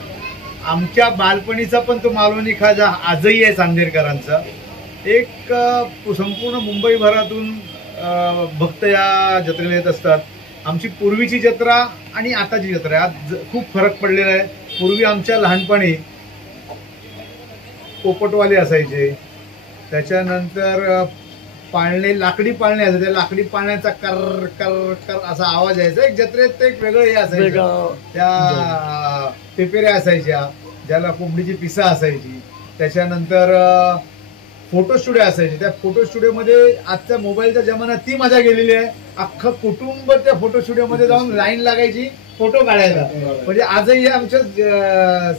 आमच्या बालपणीचा पण तो मालवणी खाजा आजही आहे चांदेरकरांचा. एक संपूर्ण मुंबईभरातून भक्त या जत्रेला येत असतात. आमची पूर्वीची जत्रा आणि आताची जत्रा आज खूप फरक पडलेला आहे. पूर्वी आमच्या लहानपणी पोपटवाले असायचे, त्याच्यानंतर पाळणे लाकडी पाळणे असायचे. त्या लाकडी पाळण्याचा कर कर कर असा आवाज यायचा. एक जत्रेत एक वेगळं हे असायचं. त्या पेपेऱ्या असायच्या ज्याला कोंबडीची पिसा असायची. त्याच्यानंतर फोटो स्टुडिओ असायचे. त्या फोटो स्टुडिओमध्ये आजच्या मोबाईलच्या जमान्यात ती मजा गेलेली आहे. अख्खं कुटुंब त्या फोटो स्टुडिओमध्ये जाऊन लाईन लागायची फोटो काढायला. म्हणजे आजही आमच्या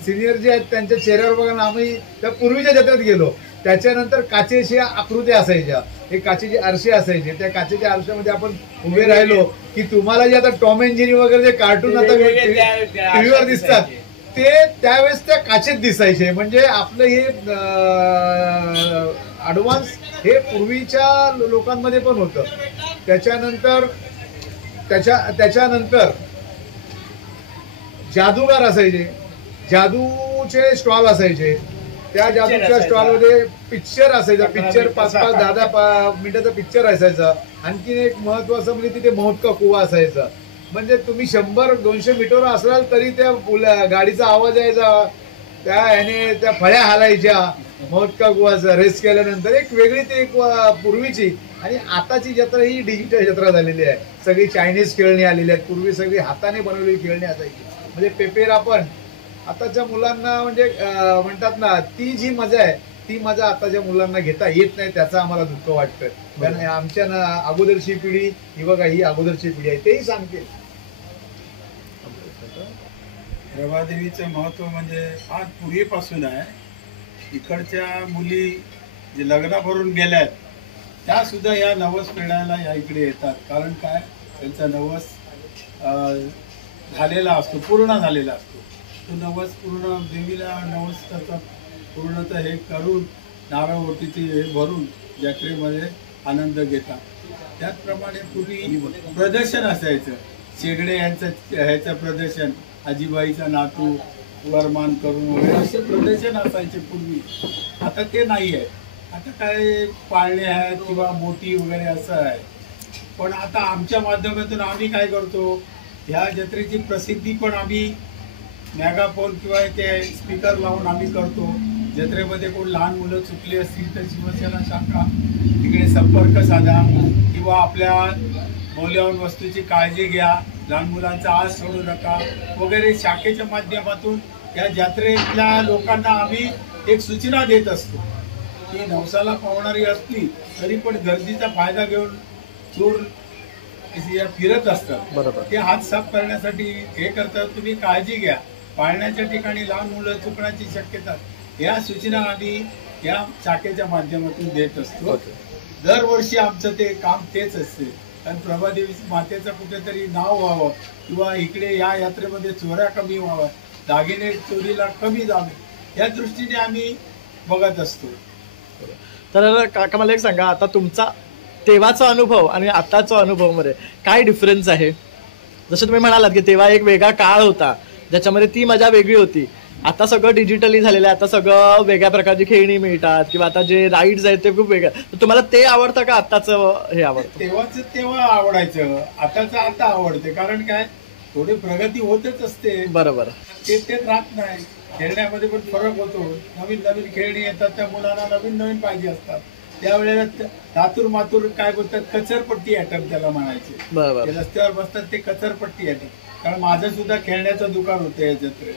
सिनियर जे आहेत त्यांच्या चेहऱ्यावर बघा ना आम्ही त्या पूर्वीच्या जत्रेत गेलो. त्याच्यानंतर काचेच्या आकृत्या असायच्या, हे काचेचे आरसे असायचे. त्या काचेच्या आरशामध्ये आपण उभे राहिलो की तुम्हाला जे आता टॉम अँड जेरी वगैरे जे कार्टून आता टीव्हीवर दिसतात ते त्यावेळेस त्या काचेत दिसायचे. म्हणजे आपलं हे ॲडव्हान्स हे पूर्वीच्या लोकांमध्ये पण होतं. त्याच्यानंतर जादूगार असायचे, जादूचे स्टॉल असायचे. त्या जादूच्या स्टॉलमध्ये पिक्चर असायचा. पिक्चर 5-5, 10-10 मिनिटाचा पिक्चर असायचा. आणखीन एक महत्वाचं म्हणजे तिथे मौत कुवा असायचा. म्हणजे तुम्ही 100-200 मीटरवर असलाल तरी त्या गाडीचा आवाज यायचा. त्या ह्याने त्या फळ्या हालायच्या मौत कुवाचा रेस केल्यानंतर. एक वेगळी ते एक पूर्वीची आणि आताची जत्रा ही डिजिटल जत्रा झालेली आहे. सगळी चायनीज खेळणी आलेली आहेत. पूर्वी सगळी हाताने बनवलेली खेळणी असायची. म्हणजे पेपेरा पण आताच्या मुलांना म्हणजे म्हणतात ना ती जी मजा आहे ती मजा आताच्या मुलांना घेता येत नाही. त्याचं आम्हाला दुःख वाटतं. कारण आमच्या अगोदरची पिढी ही बघा ही अगोदरची पिढी आहे तेही सांगते. प्रभादेवीचं महत्त्व म्हणजे फार पूर्वीपासून आहे. इकडच्या मुली जे लग्न भरून गेल्यात त्या सुद्धा या नवस फेडायला या इकडे येतात. कारण काय, त्यांचा नवस झालेला असतो, पूर्ण झालेला असतो. तो नवस पूर्ण देवीला नवस त्याचा पूर्णतः हे करून नारळ ओटीचे हे भरून जत्रेमध्ये आनंद घेतात. त्याचप्रमाणे पूर्वी प्रदर्शन असायचं, शेगडे ह्याचं प्रदर्शन, आजीबाईचा नातू वरमान करून वगैरे असे प्रदर्शन असायचे पूर्वी. आता ते नाही आहे. आता काय पाळणे आहेत किंवा मोठी वगैरे असं आहे. पण आता आमच्या माध्यमातून आम्ही काय करतो, ह्या जत्रेची प्रसिद्धी पण आम्ही मेगाफोन किंवा ते स्पीकर लावून आम्ही करतो. जत्रेमध्ये कोण लहान मुलं चुकली असतील तर शिवसेना शाखा तिकडे संपर्क साधा किंवा आपल्या मौल्यवान वस्तूची काळजी घ्या, लहान मुलांचा आस सोडू नका वगैरे शाखेच्या माध्यमातून या जत्रेतल्या लोकांना आम्ही एक सूचना देत असतो की नवसाला पावणारी असली तरी पण गर्दीचा फायदा घेऊन चोर फिरत असतात. बरोबर. ते हात साफ करण्यासाठी हे करतात. तुम्ही काळजी घ्या. पाळण्याच्या ठिकाणी लहान मुलं चुकण्याची शक्यता, या सूचना आम्ही या शाखेच्या माध्यमातून देत असतो. दरवर्षी आमचं ते काम तेच असते. कारण प्रभादेवी मातेचं कुठेतरी नाव व्हावं किंवा इकडे या यात्रेमध्ये चोऱ्या कमी व्हाव्या, दागिने चोरीला कमी जावे या दृष्टीने आम्ही बघत असतो. तर काका मला एक सांगा, आता तुमचा तेव्हाचा अनुभव आणि आताचा अनुभव मध्ये काय डिफरन्स आहे? जसं तुम्ही म्हणालात की तेव्हा एक वेगळा काळ होता ज्याच्यामध्ये ती मजा वेगळी होती. आता सगळं डिजिटली झालेलं आहे. आता सगळं वेगळ्या प्रकारची खेळणी मिळतात किंवा आता जे राईड्स आहेत ते खूप वेगळं. तुम्हाला ते आवडतं का आताचं हे आवडतं? तेव्हाच तेव्हा आवडायचं, आताचं आता आवडते. कारण काय, थोडी प्रगती होतच असते. बरोबर. तेच राहत नाही. खेळण्यामध्ये पण फरक होतो. नवीन नवीन खेळणी येतात, त्या मुलांना नवीन नवीन पाहिजे असतात. त्यावेळेला तातूर मातूर काय बोलतात, कचरपट्टी ॲटम त्याला म्हणायचे. बरोबर. रस्त्यावर बसतात ते कचरपट्टी ॲटम. कारण माझं सुद्धा खेळण्याचं दुकान होतं या जत्रेत.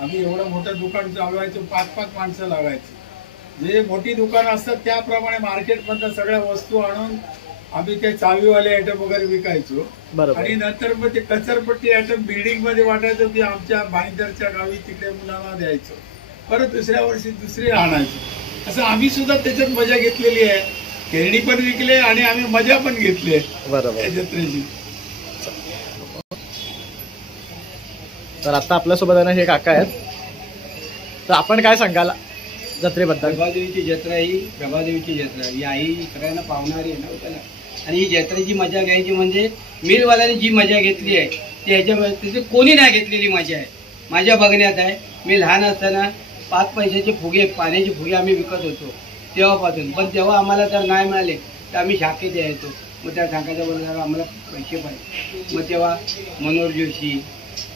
आम्ही एवढं मोठं दुकान चालवायचो, 5-5 माणसं लागायची. जे मोठी दुकानं असतात त्याप्रमाणे मार्केटमधल्या सगळ्या वस्तू आणून आम्ही ते चावीवाले आयटम वगैरे विकायचो. आणि नंतर मग ते कचरपट्टी आयटम बिल्डिंग मध्ये वाटायचो की आमच्या भाईंदरच्या गावी तिकडे मुलांना द्यायचो. परत दुसऱ्या वर्षी दुसरी आणायचो. असं आम्ही सुद्धा त्याच्यात मजा घेतलेली आहे. खेळणी पण विकले आणि आम्ही मजा पण घेतली बरोबर जत्रेची. तर आता आपल्यासोबत हे काका आहेत, तर आपण काय सांगाल जत्रेबद्दल? प्रभादेवीची जत्रा ही प्रभादेवीची जत्रा ही आई सगळ्यांना पावणारी आहे ना त्याला. आणि ही जत्रेची मजा घ्यायची म्हणजे मिलवाल्याने जी मजा घेतली आहे ती ह्याच्या कोणी नाही घेतलेली मजा आहे. माझ्या बघण्यात आहे. मी लहान असताना 5 पैशाचे फुगे, पाण्याचे फुगे आम्ही विकत होतो तेव्हापासून. पण तेव्हा आम्हाला जर नाही मिळाले तर आम्ही शाखेत यायचो. मग त्या शाखेच्या बरोबर आम्हाला पैसे पाहिजे. मग तेव्हा मनोहर जोशी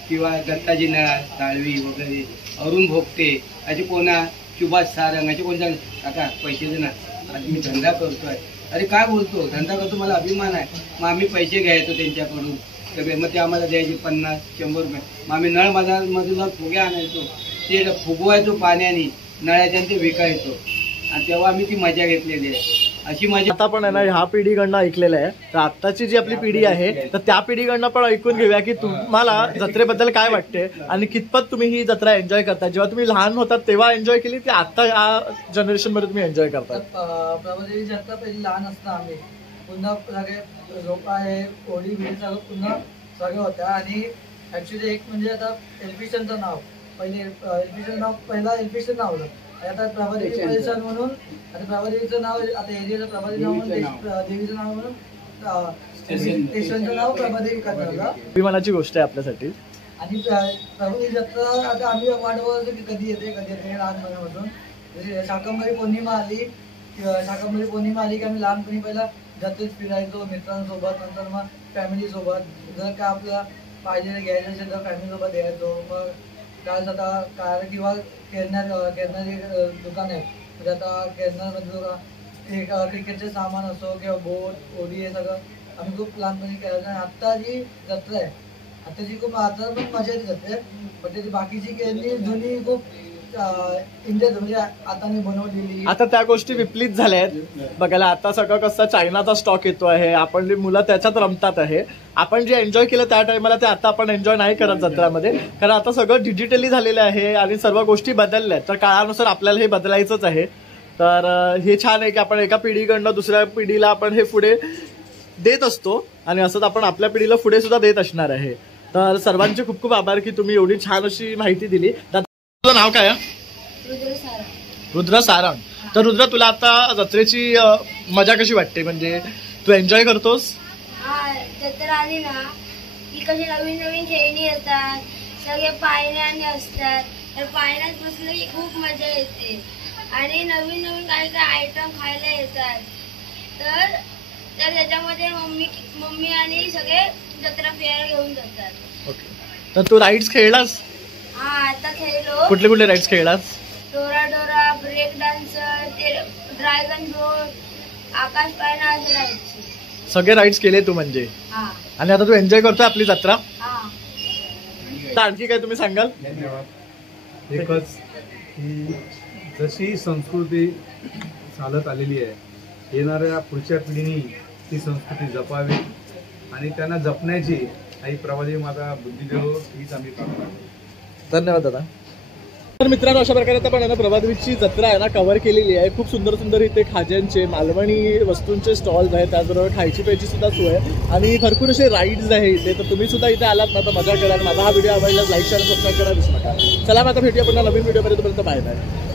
किंवा दत्ताजी नळा साळवी वगैरे, अरुण भोगते, असे कोणा सुभाष सारंग असे कोण सांग, काका पैसे दे ना, आज मी धंदा करतोय. अरे काय बोलतो, धंदा करतो, मला अभिमान आहे. मग आम्ही पैसे घ्यायचो त्यांच्याकडून सगळे. मग ते आम्हाला द्यायचे 50-100 रुपये. मग आम्ही नळ मधून फुगे आणायचो, ते फुगवायचो पाण्याने नळ्याच्या, ते विकायचो. आणि तेव्हा आम्ही ती मजा घेतलेली आहे. अशी मजा आता पण आहे ना ह्या पिढीकडनं ऐकलेलं आहे. तर आताची जी आपली पिढी आहे तर त्या पिढीकडनं पण ऐकून घेऊया की तुम्हाला जत्रेबद्दल काय वाटते आणि कितपत तुम्ही ही जत्रा एन्जॉय करता. जेव्हा तुम्ही लहान होतात तेव्हा एन्जॉय केली की आता या जनरेशन मध्ये तुम्ही एन्जॉय करता? प्रभादेवी जत्रा पहिली लहान असताना आम्ही पुन्हा सगळे झोप आहे, होळी बिळी सगळं पुन्हा सगळं होत्या. आणि ऍक्च्युली एक म्हणजे आता एलपिशनचं नाव पहिले, एलपिशन नाव पहिला एलपिशन नाव होतं. आता प्रभादेवी परिसर म्हणून, आता प्रभादेवीचं नाव, आता एरियाचं प्रभादेवी नाव म्हणून, देवीचं नाव म्हणून स्टेशनचं नाव प्रभादेवी करणार. अभिमानाची गोष्ट आहे आपल्यासाठी. आणि प्रभादेवी जत्रा आता आम्ही वाट बघतो की कधी येते लहानपणापासून. जशी शाकंभरी पौर्णिमा आली, शाकंभरी पौर्णिमा आली की आम्ही लहानपणी पहिला जत्रेत फिरायचो मित्रांसोबत. नंतर मग फॅमिलीसोबत जर काय आपल्याला पाहिजे घ्यायचं असेल तर फॅमिलीसोबत यायचो. मग काय आता कार किंवा खेळणारी दुकान आहे, म्हणजे आता खेळण्यामध्ये क्रिकेटचे सामान असो किंवा बोट, होडी, हे सगळं आम्ही खूप लहानपणी खेळायचो. आणि आता जी जत्रा आहे आताची खूप, आता पण मजा येते जत्रेत. पण त्याची बाकीची खेळणी जुनी खूप इंडियात म्हणजे आताने बनवलेली. आता त्या गोष्टी विपरीत झाल्या आहेत बघायला. आता सगळं कसं चायनाचा स्टॉक येतो आहे, आपण मुलं त्याच्यात रमतात आहे. आपण जे एन्जॉय केलं त्या टाइमला ते आता आपण एन्जॉय नाही करत जत्रामध्ये, कारण आता सगळं डिजिटली झालेलं आहे आणि सर्व गोष्टी बदलल्या आहेत. तर काळानुसार आपल्याला हे बदलायचंच आहे. तर हे छान आहे की आपण एका पिढीकडनं दुसऱ्या पिढीला आपण हे पुढे देत असतो आणि असंच आपण आपल्या पिढीला पुढे सुद्धा देत असणार आहे. तर सर्वांचे खूप खूप आभार की तुम्ही एवढी छान अशी माहिती दिली. तुझं नाव काय आहे? रुद्र सारंग. तर रुद्र, तुला आता जत्रेची मजा कशी वाटते, म्हणजे तू एन्जॉय करतोस? जत्रा आली ना की कशी नवीन नवीन खेळणी येतात, सगळे पाळण्याने असतात, तर पाळण्यात बसलं की खूप मजा येते आणि नवीन नवीन काही काही आयटम खायला येतात. तर त्याच्यामध्ये मम्मी आणि सगळे जत्रा फिरायला घेऊन जातात. ओके. तर तू राईड्स खेळलास? हा, आता खेळलो. कुठले कुठले राईड्स खेळलास? डोरा डोरा, ब्रेक डान्स, ते ड्रॅगन बोट, आकाश पाळणा असे राईड्स. सगळे राईड्स केले तू म्हणजे? हा. आणि आता तू एन्जॉय करतोय आपली जत्रा? हा. तर आणखी काय तुम्ही सांगाल? धन्यवाद. एकच की जशी संस्कृती चालत आलेली आहे, येणाऱ्या पुढच्या पिढीने ती संस्कृती जपावी आणि त्यांना जपण्याची आई प्रभादेवी माता बुद्धी देवो हीच आम्ही प्रार्थना करतो. धन्यवाद दादा. तर मित्रांनो, अशा प्रकारे आपण ना प्रभादेवीची जत्रा आहे ना कव्हर केलेली आहे. खूप सुंदर सुंदर इथे खाज्यांचे, मालवणी वस्तूंचे स्टॉल्स आहेत, त्याचबरोबर खायची प्यायची सुद्धा सोय आहे आणि भरपूर असे राईड्स आहे इथे. तर तुम्ही सुद्धा इथे आलात ना तर मजा करा. माझा हा व्हिडिओ आवडला लाईक शेअर सबस्क्राईब करा विसरू नका. चला आता भेटूया पुन्हा नवीन व्हिडिओमध्ये. तोपर्यंत बाय बाय.